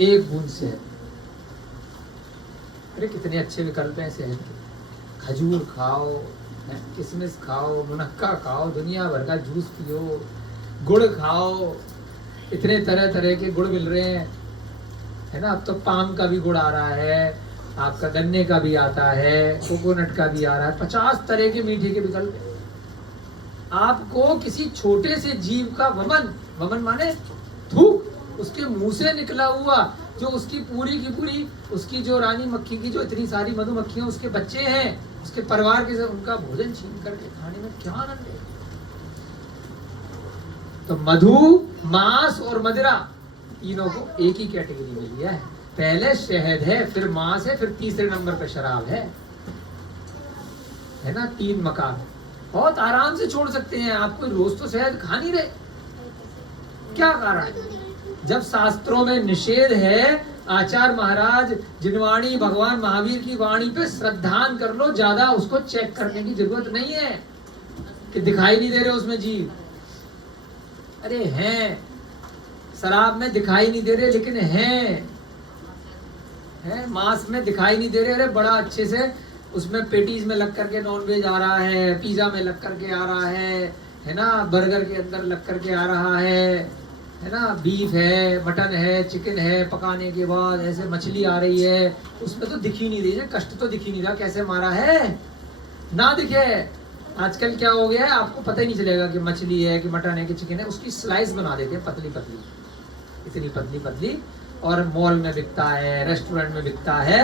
एक बूंद शहद। अरे कितने अच्छे विकल्प हैं शहद के, खजूर खाओ, किशमिश खाओ, मुनक्का खाओ, दुनिया भर का जूस पियो, गुड़ खाओ, इतने तरह तरह के गुड़ मिल रहे हैं, है ना। अब तो पाम का भी गुड़ आ रहा है, आपका गन्ने का भी आता है, कोकोनट का भी आ रहा है, 50 तरह के मीठे के विकल्प। आपको किसी छोटे से जीव का वमन माने थूक, उसके मुंह से निकला हुआ, जो उसकी पूरी की पूरी, उसकी जो रानी मक्खी की जो इतनी सारी मधुमक्खियां उसके बच्चे हैं, उसके परिवार के साथ उनका भोजन छीन करके खाने में क्या आनंद है। तो मधु, मांस और मदिरा तीनों को एक ही कैटेगरी में लिया है। पहले शहद है, फिर मांस है, फिर तीसरे नंबर पे शराब है ना। 3 मकान बहुत आराम से छोड़ सकते हैं आप, कोई रोज तो शहद खा नहीं रहे, क्या कारण है। जब शास्त्रों में निषेध है, आचार्य महाराज जिनवाणी भगवान महावीर की वाणी पे श्रद्धान कर लो, ज्यादा उसको चेक करने की जरूरत नहीं है कि दिखाई नहीं दे रहे उसमें जीव। अरे हैं, शराब में दिखाई नहीं दे रहे लेकिन हैं, मांस में दिखाई नहीं दे रहे, अरे बड़ा अच्छे से उसमें पेटीज में लग करके नॉनवेज आ रहा है, पिज्जा में लग करके आ रहा है ना, बर्गर के अंदर लग करके आ रहा है ना, बीफ है, मटन है, चिकन है, पकाने के बाद ऐसे मछली आ रही है, उसमें तो दिख ही नहीं रही है, कष्ट तो दिख ही नहीं रहा, कैसे मारा है ना दिखे। आजकल क्या हो गया है, आपको पता ही नहीं चलेगा कि मछली है कि मटन है कि चिकन है, उसकी स्लाइस बना देते हैं पतली पतली, इतनी पतली पतली, और मॉल में बिकता है, रेस्टोरेंट में बिकता है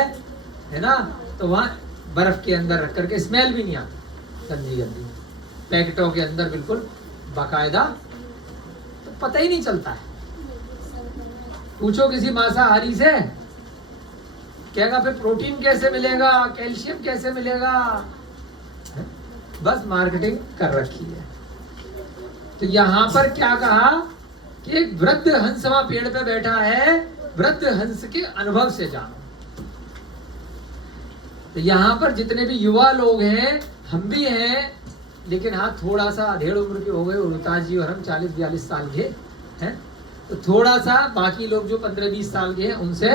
ना। तो वहाँ बर्फ के अंदर रख करके, स्मेल भी नहीं आती, गंदी गंदी पैकेटों के अंदर बिल्कुल बाकायदा, तो पता ही नहीं चलता है। पूछो किसी मांसाहारी से, कहेगा फिर प्रोटीन कैसे मिलेगा, कैल्शियम कैसे मिलेगा। बस मार्केटिंग कर रखी है। तो यहां पर क्या कहा कि एक वृद्ध हंस वहां पेड़ पे बैठा है, वृद्ध हंस के अनुभव से जानो। तो यहाँ पर जितने भी युवा लोग हैं, हम भी हैं, लेकिन हाँ थोड़ा सा अधेड़ उम्र के हो गए, रोहतास जी और हम 40-42 साल के हैं, तो थोड़ा सा बाकी लोग जो 15-20 साल के हैं उनसे,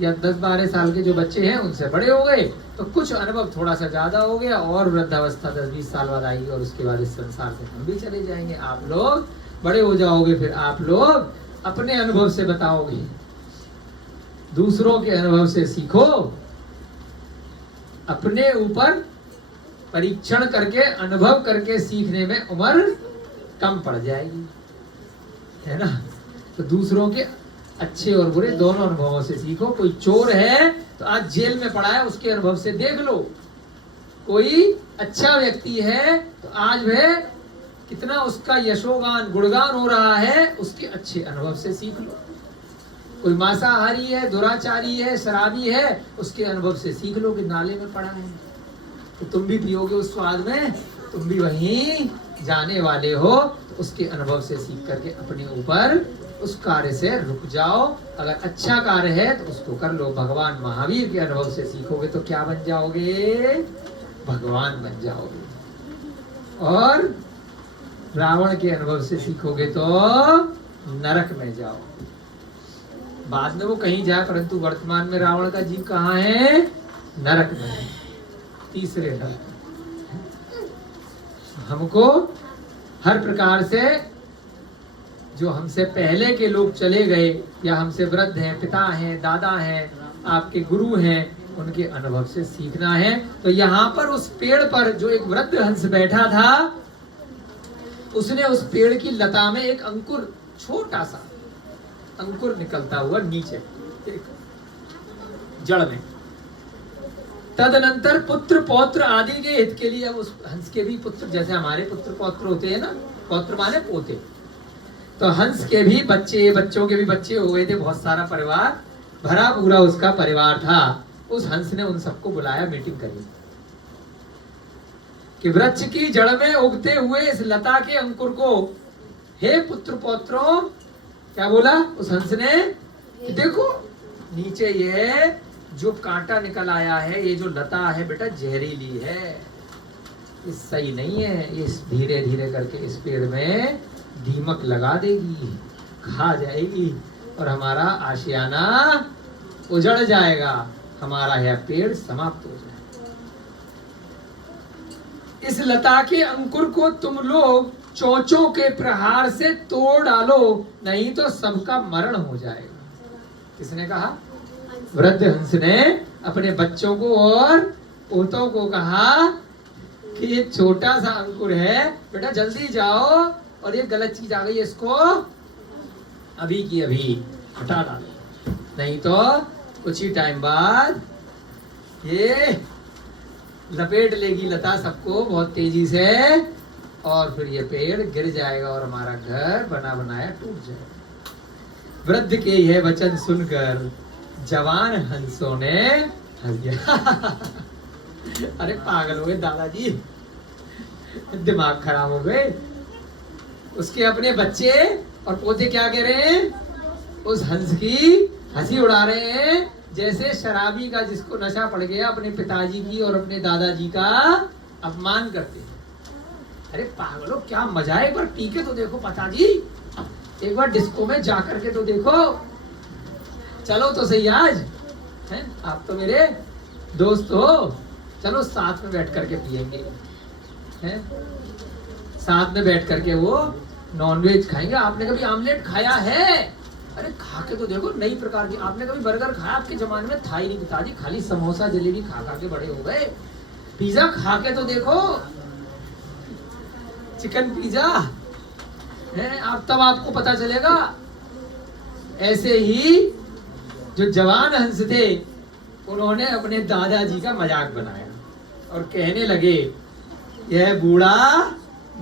या 10-12 साल के जो बच्चे हैं उनसे बड़े हो गए, तो कुछ अनुभव थोड़ा सा ज्यादा हो गया, और वृद्धावस्था 10-20 साल बाद आएगी, और उसके बाद इस संसार से हम भी चले जाएंगे। आप लोग बड़े हो जाओगे, फिर आप लोग अपने अनुभव से बताओगे, दूसरों के अनुभव से सीखो, अपने ऊपर परीक्षण करके अनुभव करके सीखने में उम्र कम पड़ जाएगी, है ना। तो दूसरों के अच्छे और बुरे दोनों अनुभवों से सीखो। कोई चोर है तो आज जेल में पड़ा है, उसके अनुभव से देख लो। कोई अच्छा व्यक्ति है तो आज वह कितना उसका यशोगान गुणगान हो रहा है, उसके अच्छे अनुभव से सीख लो। कोई मांसाहारी है, दुराचारी है, शराबी है, उसके अनुभव से सीख लो कि नाले में पड़ा है, तो तुम भी पियोगे उस स्वाद में, तुम भी वहीं जाने वाले हो। तो उसके अनुभव से सीख करके अपने ऊपर उस कार्य से रुक जाओ। अगर अच्छा कार्य है तो उसको कर लो। भगवान महावीर के अनुभव से सीखोगे तो क्या बन जाओगे, भगवान बन जाओगे। और रावण के अनुभव से सीखोगे तो नरक में जाओगे। बाद में वो कहीं जाए, परंतु वर्तमान में रावण का जीव कहाँ है, नरक में है, तीसरे नरक। हमको हर प्रकार से जो हमसे पहले के लोग चले गए, या हमसे वृद्ध हैं, पिता हैं, दादा हैं, आपके गुरु हैं, उनके अनुभव से सीखना है। तो यहाँ पर उस पेड़ पर जो एक वृद्ध हंस बैठा था, उसने उस पेड़ की लता में एक अंकुर, छोटा सा अंकुर निकलता हुआ नीचे जड़ में, तदनंतर पुत्र पौत्र आदि के हित के लिए, अब उस हंस के भी पुत्र, जैसे हमारे पुत्र पौत्र होते हैं ना, पौत्र माने पोते, तो हंस के भी बच्चे, बच्चों के भी बच्चे हो गए थे, बहुत सारा परिवार, भरा पूरा उसका परिवार था। उस हंस ने उन सबको बुलाया, मीटिंग करी कि वृक्ष की जड़ में उगते हुए इस लता के अंकुर को, हे पुत्र पौत्रों, क्या बोला उस हंस ने, देखो नीचे ये जो कांटा निकल आया है, ये जो लता है बेटा जहरीली है, ये सही नहीं है, ये धीरे धीरे करके इस पेड़ में दीमक लगा देगी, खा जाएगी, और हमारा आशियाना उजड़ जाएगा, हमारा यह पेड़ समाप्त हो जाएगा। इस लता के अंकुर को तुम लोग चोंचों के प्रहार से तोड़ डालो, नहीं तो सबका मरण हो जाएगा। किसने कहा, वृद्ध हंस ने अपने बच्चों को और पोतों को कहा कि ये छोटा सा अंकुर है बेटा, जल्दी जाओ, और ये गलत चीज आ गई, इसको अभी की अभी हटा डालो, नहीं तो कुछ ही टाइम बाद ये लपेट लेगी लता सबको बहुत तेजी से, और फिर ये पेड़ गिर जाएगा और हमारा घर बना बनाया टूट जाएगा। वृद्ध के यह वचन सुनकर जवान हंसों ने हंस दिया। अरे पागल हो गए दादाजी, दिमाग खराब हो गए। उसके अपने बच्चे और पोते क्या कह रहे हैं, उस हंस की हंसी उड़ा रहे हैं, जैसे शराबी का जिसको नशा पड़ गया अपने पिताजी की और अपने दादाजी का अपमान करते हैं। अरे पागलों, क्या मजा है, एक बार पी के तो देखो पिताजी, एक बार डिस्को में जा करके तो देखो, चलो तो सही आज, हैं आप तो मेरे दोस्त हो, चलो साथ में बैठ करके पिएंगे, हैं साथ में बैठ करके वो नॉनवेज खाएंगे। आपने कभी आमलेट खाया है? अरे खा के तो देखो, नई प्रकार की। आपने कभी बर्गर खाया? आपके जमाने में था ही नहीं पिताजी, खाली समोसा जलेबी खा खा के बड़े हो गए। पिज्जा खा के तो देखो, चिकन पिज्जा है, आप तब आपको पता चलेगा। ऐसे ही जो जवान हंस थे, उन्होंने अपने दादाजी का मजाक बनाया और कहने लगे यह बूढ़ा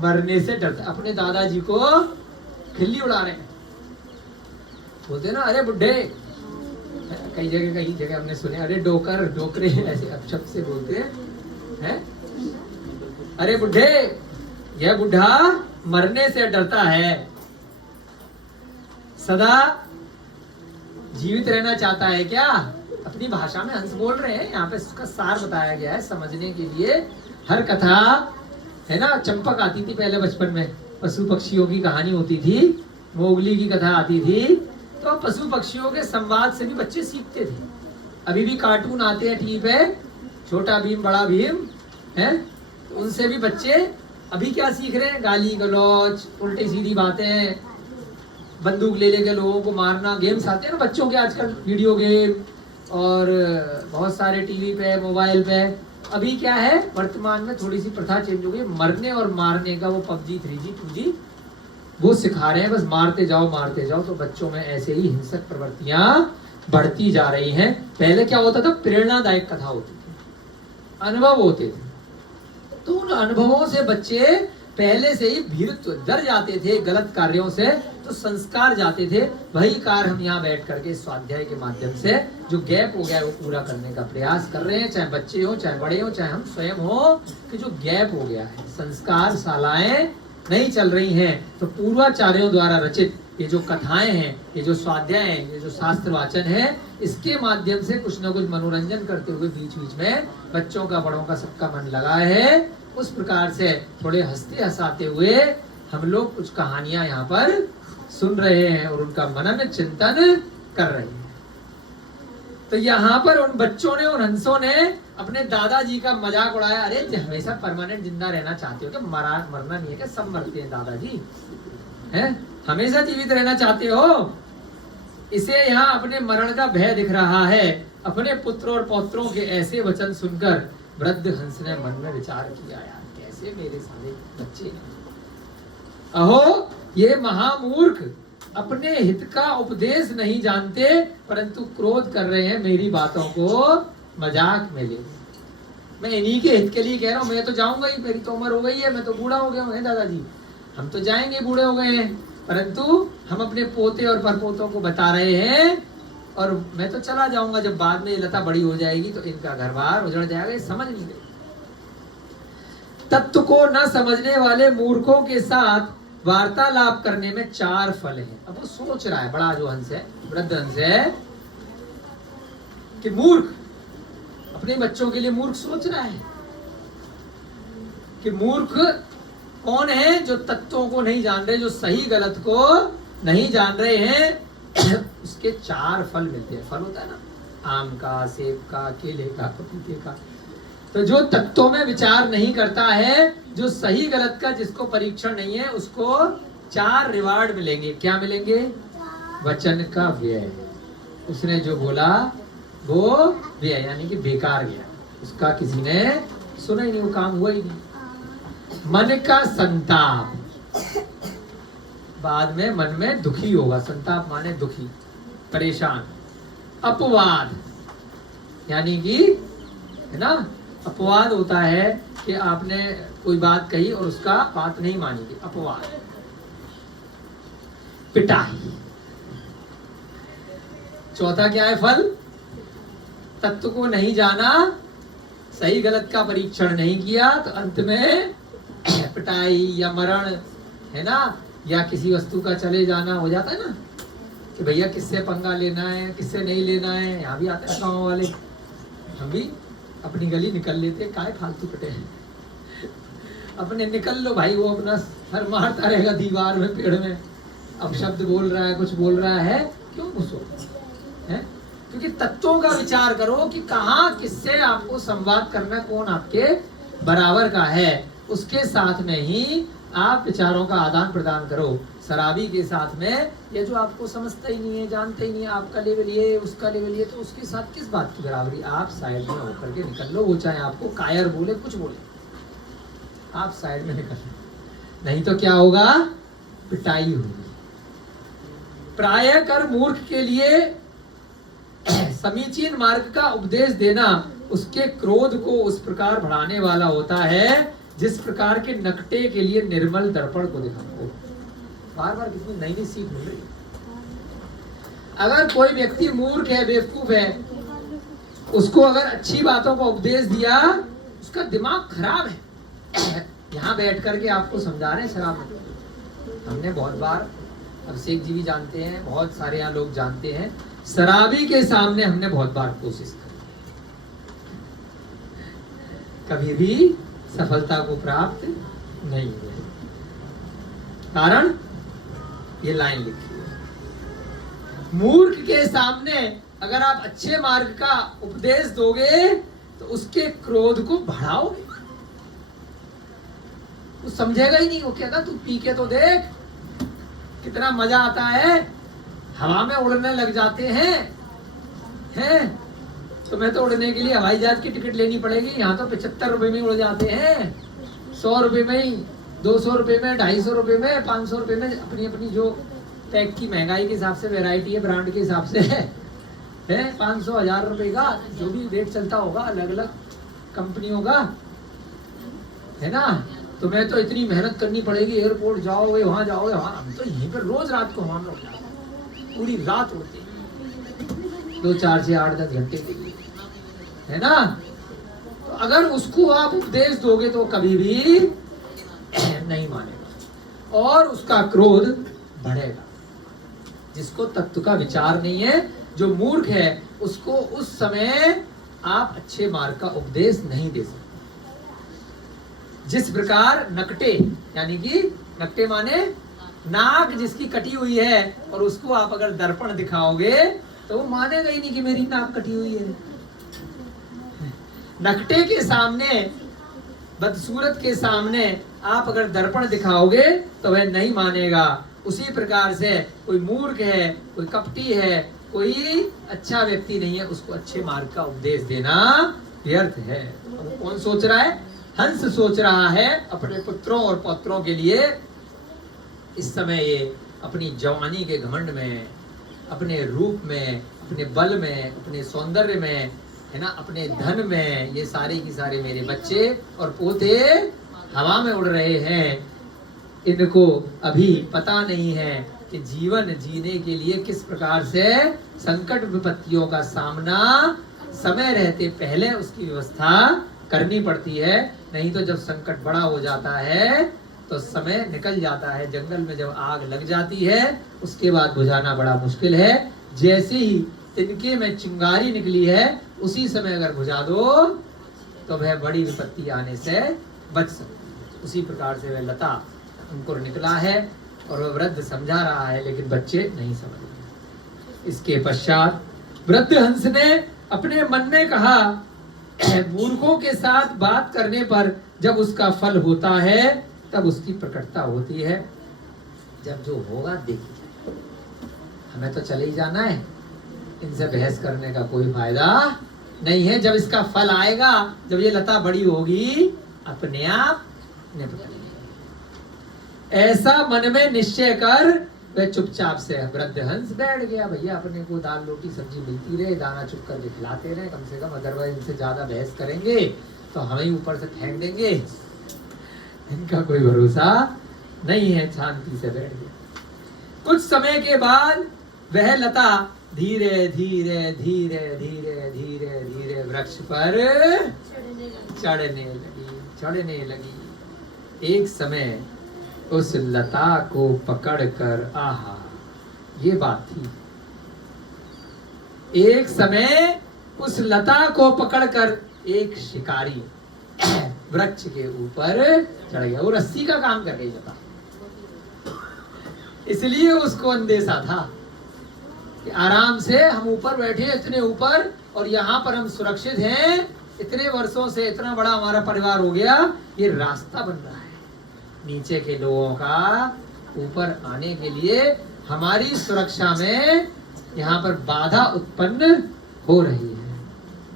मरने से डरता। अपने दादाजी को खिल्ली उड़ा रहे हैं। बोलते हैं ना, अरे बुड्ढे, कई जगह हमने सुने, अरे डोकर, डोकरे, ऐसे अपशब्द से बोलते हैं? अरे बुड्ढे, यह बुढ़ा मरने से डरता है, सदा जीवित रहना चाहता है क्या? अपनी भाषा में हंस बोल रहे हैं, यहाँ पे उसका सार बताया गया है समझने के लिए। हर कथा है ना, चंपक आती थी पहले बचपन में, पशु पक्षियों की कहानी होती थी, मोगली की कथा आती थी, तो पशु पक्षियों के संवाद से भी बच्चे सीखते थे। अभी भी कार्टून आते हैं टीवी पे, छोटा भीम, बड़ा भीम, है, तो उनसे भी बच्चे अभी क्या सीख रहे हैं? गाली गलौज, उल्टी सीधी बातें, बंदूक ले लेके लोगों को मारना। गेम्स आते हैं ना बच्चों के आजकल, वीडियो गेम और बहुत सारे टीवी पे, मोबाइल पे। अभी क्या है, वर्तमान में थोड़ी सी प्रथा चेंज हो गई, मरने और मारने का, वो PUBG 3G 2G वो सिखा रहे हैं, बस मारते जाओ मारते जाओ। तो बच्चों में ऐसे ही हिंसक प्रवृत्तियां बढ़ती जा रही हैं। पहले क्या होता था, प्रेरणादायक कथा होती थी, अनुभव होते थे, तो उन अनुभवों से बच्चे पहले से ही भीरुत्व, डर जाते थे गलत कार्यों से, तो संस्कार जाते थे। वही कार्य हम यहाँ बैठ करके स्वाध्याय के माध्यम से जो गैप हो गया है वो पूरा करने का प्रयास कर रहे हैं, चाहे बच्चे हो, चाहे बड़े हो, चाहे हम स्वयं हो, कि जो गैप हो गया है, संस्कार शालाएं नहीं चल रही हैं, तो पूर्वाचार्यों द्वारा रचित ये जो कथाएं हैं, ये जो स्वाध्याय हैं, ये जो शास्त्र वाचन है, इसके माध्यम से कुछ न कुछ मनोरंजन करते हुए बीच बीच में बच्चों का, बड़ों का, सबका मन लगा है। उस प्रकार से थोड़े हंसते हंसाते हुए हम लोग कुछ कहानियां यहाँ पर सुन रहे हैं और उनका मनन चिंतन कर रहे हैं। तो यहाँ पर उन बच्चों ने, उन हंसों ने अपने दादाजी का मजाक उड़ाया, अरे हमेशा परमानेंट जिंदा रहना चाहते हो क्या? मरना नहीं है क्या? सब मरते हैं दादाजी, हैं? हमेशा जीवित रहना चाहते हो? इसे यहाँ अपने मरण का भय दिख रहा है। अपने पुत्र और पौत्रों के ऐसे वचन सुनकर वृद्ध हंस ने मन में विचार किया, यार कैसे मेरे सारे बच्चे हैं। अहो ये महामूर्ख अपने हित का उपदेश नहीं जानते, परंतु क्रोध कर रहे हैं मेरी बातों को मजाक में ले। मैं इन्हीं के हित के लिए कह रहा हूँ, मैं तो जाऊंगा ही, मेरी तो उम्र हो गई है, मैं तो बूढ़ा हो गया हूँ दादाजी, हम तो जाएंगे, बूढ़े हो गए हैं, परंतु हम अपने पोते और परपोतों को बता रहे हैं, और मैं तो चला जाऊंगा, जब बाद में ये लता बड़ी हो जाएगी तो इनका घर बार उजड़ जाएगा। ये समझ नहीं गए। तत्व को न समझने वाले मूर्खों के साथ वार्तालाप करने में 4 फल हैं। अब वो सोच रहा है, बड़ा जो हंस है, वृद्ध हंस है, कि मूर्ख अपने बच्चों के लिए मूर्ख सोच रहा है कि मूर्ख कौन है? जो तत्वों को नहीं जान रहे, जो सही गलत को नहीं जान रहे हैं। उसके 4 फल मिलते हैं। फल होता है ना, आम का, सेब का, केले का, पपीते का। तो जो तत्वों में विचार नहीं करता है, जो सही गलत का जिसको परीक्षण नहीं है, उसको 4 रिवार्ड मिलेंगे। क्या मिलेंगे? वचन का व्यय, उसने जो बोला वो व्यय, यानी कि बेकार गया, उसका किसी ने सुना ही नहीं, वो काम हुआ ही नहीं। मन का संताप, बाद में मन में दुखी होगा, संताप माने दुखी, परेशान। अपवाद, यानी कि है ना, अपवाद होता है कि आपने कोई बात कही और उसका बात नहीं मानी, अपवाद। पिटाई। चौथा क्या है फल? तत्व को नहीं जाना, सही गलत का परीक्षण नहीं किया, तो अंत में पिटाई या मरण, है ना, या किसी वस्तु का चले जाना हो जाता है ना, कि भैया किससे पंगा लेना है, किससे नहीं लेना है। यहाँ भी आते हैं गाँव वाले, हम भी अपनी गली निकल लेते, काहे फालतू कटे हैं, अपने निकल लो भाई, वो अपना सर मारता रहेगा दीवार में, पेड़ में, अब शब्द बोल रहा है, कुछ बोल रहा है, क्यों घुसो है? क्योंकि तत्वों का विचार करो कि कहाँ किससे आपको संवाद करना, कौन आपके बराबर का है, उसके साथ में ही आप विचारों का आदान प्रदान करो। शराबी के साथ में, ये जो आपको समझता ही नहीं है, जानता ही नहीं है, आपका लेवल ये, उसका लेवल ये, तो उसके साथ किस बात की बराबरी? आप साइड में होकर के निकल लो, वो चाहे आपको कायर बोले, कुछ बोले, आप साइड में निकल लो, नहीं तो क्या होगा? पिटाई होगी। प्राय कर मूर्ख के लिए समीचीन मार्ग का उपदेश देना उसके क्रोध को उस प्रकार बढ़ाने वाला होता है जिस प्रकार के नकटे के लिए निर्मल दर्पण को दिखाओ। बार बार कितनी नई नई सीख मिल रही है। अगर कोई व्यक्ति मूर्ख है, बेवकूफ है, उसको अगर अच्छी बातों का उपदेश दिया, उसका दिमाग खराब है। यहाँ बैठ करके आपको समझा रहे हैं शराब मत। हमने बहुत बार, अभिषेक जी भी जानते हैं, बहुत सारे यहाँ लोग जानते हैं, शराबी के सामने हमने बहुत बार कोशिश की, कभी भी सफलता को प्राप्त नहीं हुए। कारण ये लाइन लिखी है, मूर्ख के सामने अगर आप अच्छे मार्ग का उपदेश दोगे तो उसके क्रोध को बढ़ाओगे। वो समझेगा ही नहीं, वो कहता तू पी के तो देख कितना मजा आता है, हवा में उड़ने लग जाते हैं। तुम्हें तो उड़ने के लिए हवाई जहाज की टिकट लेनी पड़ेगी, यहाँ तो 75 रुपए में उड़ जाते हैं, 100 रुपए में ही, 200 रुपए में, 250 रुपए में, 500 रुपए में, अपनी अपनी जो पैक की महंगाई के हिसाब से, वैरायटी है, ब्रांड के हिसाब से है 500 1000 रुपए का जो भी रेट चलता होगा अलग अलग कंपनियों का, है ना। तुम्हें तो इतनी मेहनत करनी पड़ेगी, एयरपोर्ट जाओगे, वहां जाओगे, वहां हम तो यहीं पर रोज रात को हम लोग पूरी रात उड़ते हैं, 2 4 6 8 10 घंटे के लिए, है ना। तो अगर उसको आप उपदेश दोगे तो कभी भी नहीं मानेगा और उसका क्रोध बढ़ेगा। जिसको तत्व का विचार नहीं है, जो मूर्ख है, उसको उस समय आप अच्छे मार्ग का उपदेश नहीं दे सकते। जिस प्रकार नकटे, यानी कि नकटे माने नाक जिसकी कटी हुई है, और उसको आप अगर दर्पण दिखाओगे तो वो मानेगा ही नहीं कि मेरी नाक कटी हुई है। नकटे के सामने, बदसूरत के सामने आप अगर दर्पण दिखाओगे तो वह नहीं मानेगा। उसी प्रकार से कोई मूर्ख है, कोई कपटी है, कोई अच्छा व्यक्ति नहीं है, उसको अच्छे मार्ग का उपदेश देना व्यर्थ है। अब कौन सोच रहा है? हंस सोच रहा है अपने पुत्रों और पौत्रों के लिए। इस समय ये अपनी जवानी के घमंड में, अपने रूप में, अपने बल में, अपने सौंदर्य में, है ना, अपने धन में, ये सारे की सारे मेरे बच्चे और पोते हवा में उड़ रहे हैं। इनको अभी पता नहीं है कि जीवन जीने के लिए किस प्रकार से संकट विपत्तियों का सामना समय रहते पहले उसकी व्यवस्था करनी पड़ती है। नहीं तो जब संकट बड़ा हो जाता है तो समय निकल जाता है। जंगल में जब आग लग जाती है उसके बाद बुझाना बड़ा मुश्किल है। जैसे ही तिनके में चिंगारी निकली है उसी समय अगर बुझा दो तो वह बड़ी विपत्ति आने से बच सकती है। उसी प्रकार से वह लता अंकुर निकला है और वह वृद्ध समझा रहा है, लेकिन बच्चे नहीं समझ रहे। इसके पश्चात वृद्ध हंस ने अपने मन में कहा, मूर्खों के साथ बात करने पर जब उसका फल होता है तब उसकी प्रकटता होती है। जब जो होगा देखिए, हमें तो चले ही जाना है, इनसे बहस करने का कोई फायदा नहीं है। जब इसका फल आएगा, जब ये लता बड़ी होगी, अपने आप निपट जाएगी। ऐसा मन में निश्चय कर वह चुपचाप से वृद्ध हंस बैठ गया। भैया अपने को दाल रोटी सब्जी मिलती रहे, दाना चुप कर खिलाते रहे कम से कम, अदरवाइज इनसे ज्यादा बहस करेंगे तो हमें ही ऊपर से फेंक देंगे, इनका कोई भरोसा नहीं है। शांति से बैठ गया। कुछ समय के बाद वह लता धीरे धीरे धीरे धीरे धीरे धीरे वृक्ष पर चढ़ने लगी। एक समय उस लता को पकड़कर, आहा, ये बात थी, एक समय उस लता को पकड़कर एक शिकारी वृक्ष के ऊपर चढ़ गया। वो रस्सी का काम कर रही लता, इसलिए उसको अंदेशा था कि आराम से हम ऊपर बैठे, इतने ऊपर, और यहाँ पर हम सुरक्षित हैं। इतने वर्षों से इतना बड़ा हमारा परिवार हो गया, ये रास्ता बन रहा है नीचे के लोगों का ऊपर आने के लिए। हमारी सुरक्षा में यहाँ पर बाधा उत्पन्न हो रही है।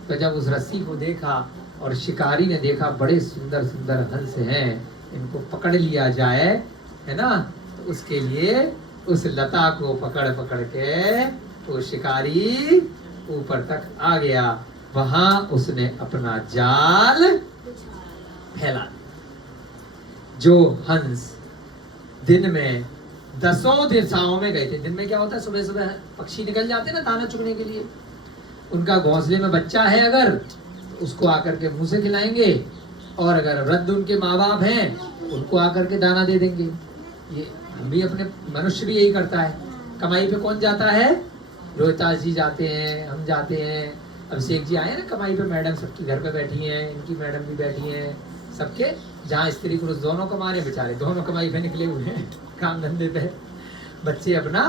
तो जब उस रस्सी को देखा और शिकारी ने देखा बड़े सुंदर सुंदर हंस हैं, इनको पकड़ लिया जाए, है ना, तो उसके लिए उस लता को पकड़ पकड़ के वो शिकारी ऊपर तक आ गया। वहां उसने अपना जाल फैला। जो हंस दिन में 10 दिशाओं में गए थे। दिन में क्या होता है, सुबह सुबह पक्षी निकल जाते हैं ना दाना चुगने के लिए, उनका घोंसले में बच्चा है अगर तो उसको आकर के मुंह से खिलाएंगे, और अगर वृद्ध उनके माँ बाप हैं उनको आकर के दाना दे देंगे। ये हम भी अपने मनुष्य भी यही करता है। कमाई पे कौन जाता है, रोहितास जी जाते हैं, हम जाते हैं, अभिषेक जी आए ना कमाई पे, मैडम सबकी घर पे बैठी हैं, इनकी मैडम भी बैठी हैं, सबके जहाँ स्त्री पुरुष दोनों कमा रहे, बेचारे दोनों कमाई पे निकले हुए हैं, काम धंधे पे, बच्चे अपना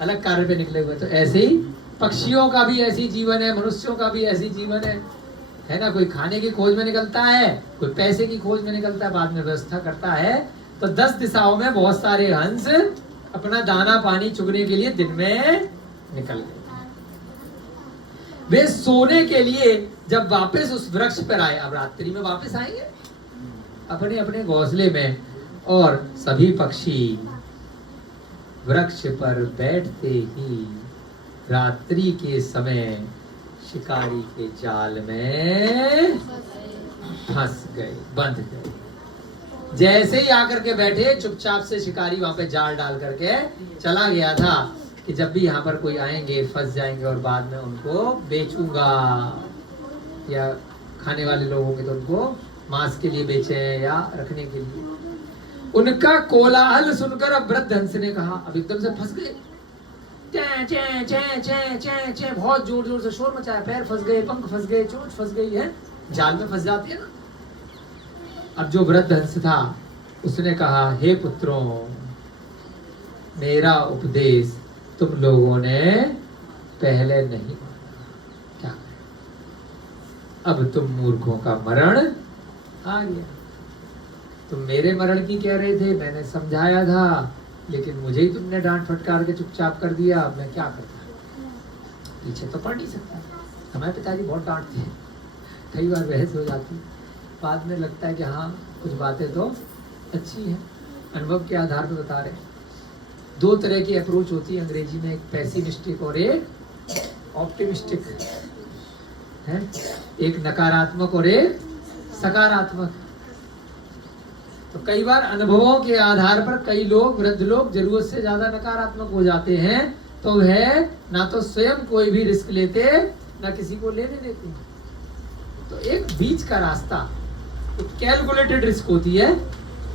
अलग कार्य पे निकले हुए। तो ऐसे ही पक्षियों का भी ऐसी जीवन है, मनुष्यों का भी ऐसी जीवन है ना। कोई खाने की खोज में निकलता है, कोई पैसे की खोज में निकलता है, बाद में व्यवस्था करता है। तो 10 दिशाओं में बहुत सारे हंस अपना दाना पानी चुगने के लिए दिन में निकल गए। वे सोने के लिए जब वापस उस वृक्ष पर आए, अब रात्रि में वापस आएंगे अपने अपने घोंसले में, और सभी पक्षी वृक्ष पर बैठते ही रात्रि के समय शिकारी के जाल में फंस गए, बंध गए। जैसे ही आकर के बैठे, चुपचाप से शिकारी वहां पे जाल डाल करके चला गया था कि जब भी यहाँ पर कोई आएंगे फंस जाएंगे और बाद में उनको बेचूंगा, या खाने वाले लोग होंगे तो उनको मांस के लिए बेचे या रखने के लिए। उनका कोलाहल सुनकर अब वृद्ध हंस ने कहा, अब एकदम से फंस गए, चे चे चे चे चे चे बहुत जोर जोर से शोर मचाया, पैर फंस गए, पंख फंस गए, चोंच फंस गई है, जाल में फंस जाती है ना। अब जो वृद्ध हंस था उसने कहा, हे पुत्रों, मेरा उपदेश तुम लोगों ने पहले नहीं माना, क्या करें, अब तुम मूर्खों का मरण आ गया। तुम मेरे मरण की कह रहे थे, मैंने समझाया था, लेकिन मुझे ही तुमने डांट फटकार के चुपचाप कर दिया, अब मैं क्या करता, पीछे तो पढ़ नहीं सकता। हमारे पिताजी बहुत डांटते हैं, कई बार बहस हो जाती, बाद में लगता है कि हाँ कुछ बातें तो अच्छी हैं, अनुभव के आधार पर बता रहे हैं। 2 तरह की अप्रोच होती है अंग्रेजी में, एक पैसिमिस्टिक और एक ऑप्टिमिस्टिक है, एक नकारात्मक और एक सकारात्मक। तो कई बार अनुभवों के आधार पर कई लोग, वृद्ध लोग जरूरत से ज्यादा नकारात्मक हो जाते हैं, तो वह ना तो स्वयं कोई भी रिस्क लेते, ना किसी को लेने देते। तो एक बीच का रास्ता, एक कैलकुलेटेड रिस्क होती है,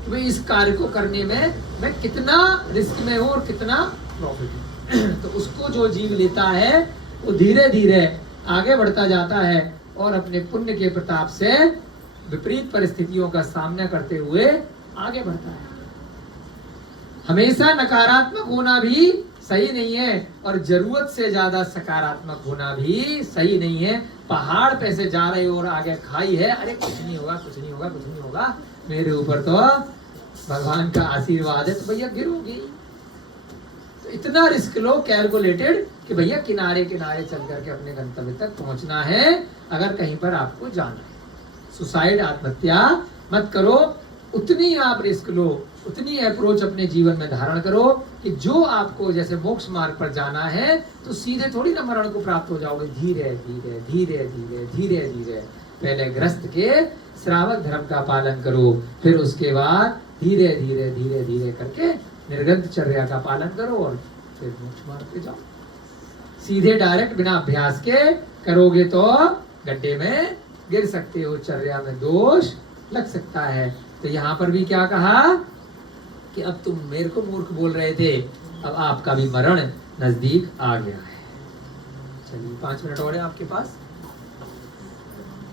मैं इस कार्य को करने में मैं कितना रिस्क में हूँ और कितना प्रॉफिट है। तो उसको जो जीव लेता है वो धीरे धीरे आगे बढ़ता जाता है और अपने पुण्य के प्रताप से विपरीत परिस्थितियों का सामना करते हुए आगे बढ़ता है। हमेशा नकारात्मक होना भी सही नहीं है और जरूरत से ज्यादा सकारात्मक होना भी सही नहीं है। पहाड़ पे से जा रहे हो और आगे खाई है, अरे कुछ नहीं होगा, कुछ नहीं होगा, कुछ नहीं होगा, मेरे ऊपर तो भगवान का आशीर्वाद है, तो भैया गिरोगी। तो इतना रिस्क लो कैलकुलेटेड कि भैया किनारे किनारे चल करके अपने गंतव्य तक पहुंचना है। अगर कहीं पर आपको जाना है, सुसाइड, आत्महत्या मत करो, उतनी आप रिस्क लो, उतनी अप्रोच अपने जीवन में धारण करो कि जो आपको जैसे मोक्ष मार्ग पर जाना है तो सीधे थोड़ी ना मरण को प्राप्त हो जाओगे। धीरे धीरे धीरे धीरे धीरे धीरे पहले ग्रस्त के श्रावक धर्म का पालन करो, फिर उसके बाद धीरे धीरे धीरे धीरे करके निर्गंतचर्या का पालन करो और फिर मोक्ष मार्ग पे जाओ। सीधे डायरेक्ट बिना अभ्यास के करोगे तो गड्ढे में गिर सकते हो, चर्या में दोष लग सकता है। तो यहाँ पर भी क्या कहा कि अब तुम मेरे को मूर्ख बोल रहे थे, अब आपका भी मरण नजदीक आ गया है। चलिए 5 मिनट और है आपके पास।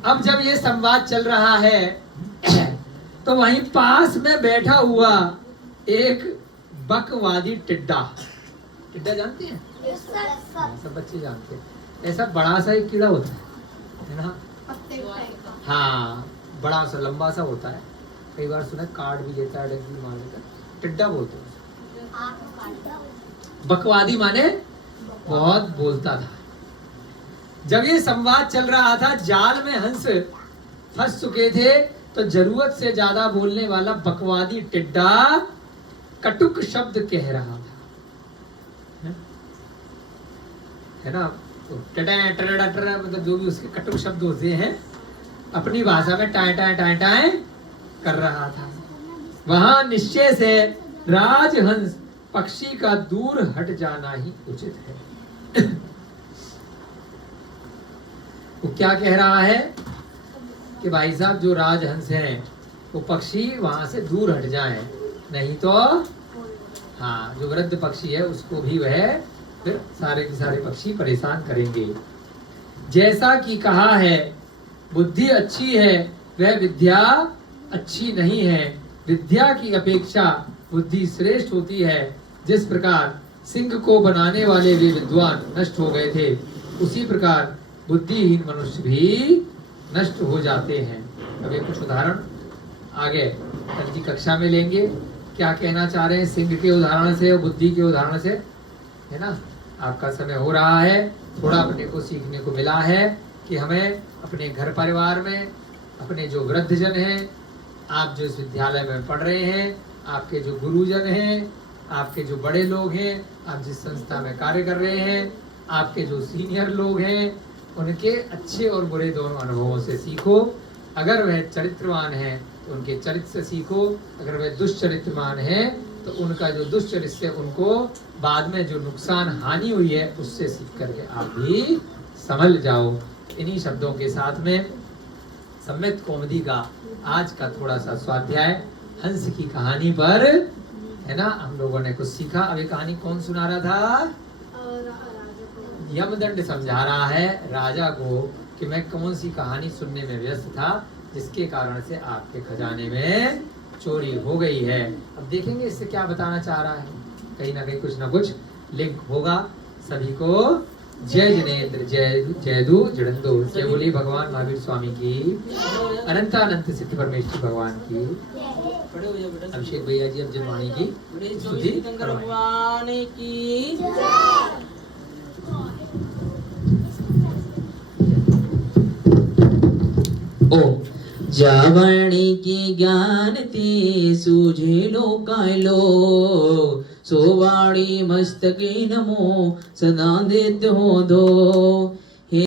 अब जब ये संवाद चल रहा है तो वहीं पास में बैठा हुआ एक बकवादी टिड्डा, टिड्डा जानते हैं? सब बच्चे जानते हैं। ऐसा बड़ा सा एक कीड़ा होता है ना, हाँ बड़ा सा लंबा सा होता है, कई बार सुना काट भी लेता है, डंकी मार लेता है, टिड्डा बोलते हैं। बकवादी माने बहुत बोलता था। जब ये संवाद चल रहा था, जाल में हंस फंस चुके थे, तो जरूरत से ज्यादा बोलने वाला बकवादी टिड्डा कटुक शब्द कह रहा था, है ना, मतलब जो भी उसके कटुक शब्द होते हैं अपनी भाषा में टाए टाए टाए टाए कर रहा था। वहां निश्चय से राजहंस पक्षी का दूर हट जाना ही उचित है। वो क्या कह रहा है कि भाई साहब जो राजहंस हैं वो पक्षी वहां से दूर हट जाएं, नहीं तो हाँ जो वृद्ध पक्षी है उसको भी वह फिर सारे के सारे पक्षी परेशान करेंगे। जैसा कि कहा है बुद्धि अच्छी है वह विद्या अच्छी नहीं है, विद्या की अपेक्षा बुद्धि श्रेष्ठ होती है। जिस प्रकार सिंह को बनाने वाले वे विद्वान नष्ट हो गए थे, उसी प्रकार बुद्धिहीन मनुष्य भी नष्ट हो जाते हैं। अब ये कुछ उदाहरण आगे कल की कक्षा में लेंगे। क्या कहना चाह रहे हैं सिंह के उदाहरण से और बुद्धि के उदाहरण से, है ना। आपका समय हो रहा है, थोड़ा अपने को सीखने को मिला है कि हमें अपने घर परिवार में अपने जो वृद्धजन हैं, आप जो इस विद्यालय में पढ़ रहे हैं, आपके जो गुरुजन हैं, आपके जो बड़े लोग हैं, आप जिस संस्था में कार्य कर रहे हैं, आपके जो सीनियर लोग हैं, उनके अच्छे और बुरे दोनों अनुभवों से सीखो। अगर वह चरित्रवान है तो उनके चरित्र से सीखो, अगर वह दुष्चरित्रवान है तो उनका जो दुष्चरित्र से उनको बाद में जो नुकसान हानि हुई है उससे सीख करके आप भी संभल जाओ। इन्हीं शब्दों के साथ में सम्यक कौमुदी का आज का थोड़ा सा स्वाध्याय हंस की कहानी पर, है ना, हम लोगों ने कुछ सीखा। अब ये कहानी कौन सुना रहा था? यमदंड समझा रहा है राजा को कि मैं कौन सी कहानी सुनने में व्यस्त था जिसके कारण से आपके खजाने में चोरी हो गई है। अब देखेंगे इससे क्या बताना चाह रहा है, कहीं ना कहीं कुछ ना कुछ लिंक होगा। सभी को जय जिनेन्द्र, जय जयदु जड़ंदो, जय बोली भगवान महावीर स्वामी की, अनंतानंत सिद्ध परमेश्वर भगवान की, अभिषेक भैया जी अर्जुन वाणी की स्तुति भगवान की। ओ जावणी की ज्ञान ते सूझे लो कायलो, सोवाणी मस्तके नमो सदा देत हो दो।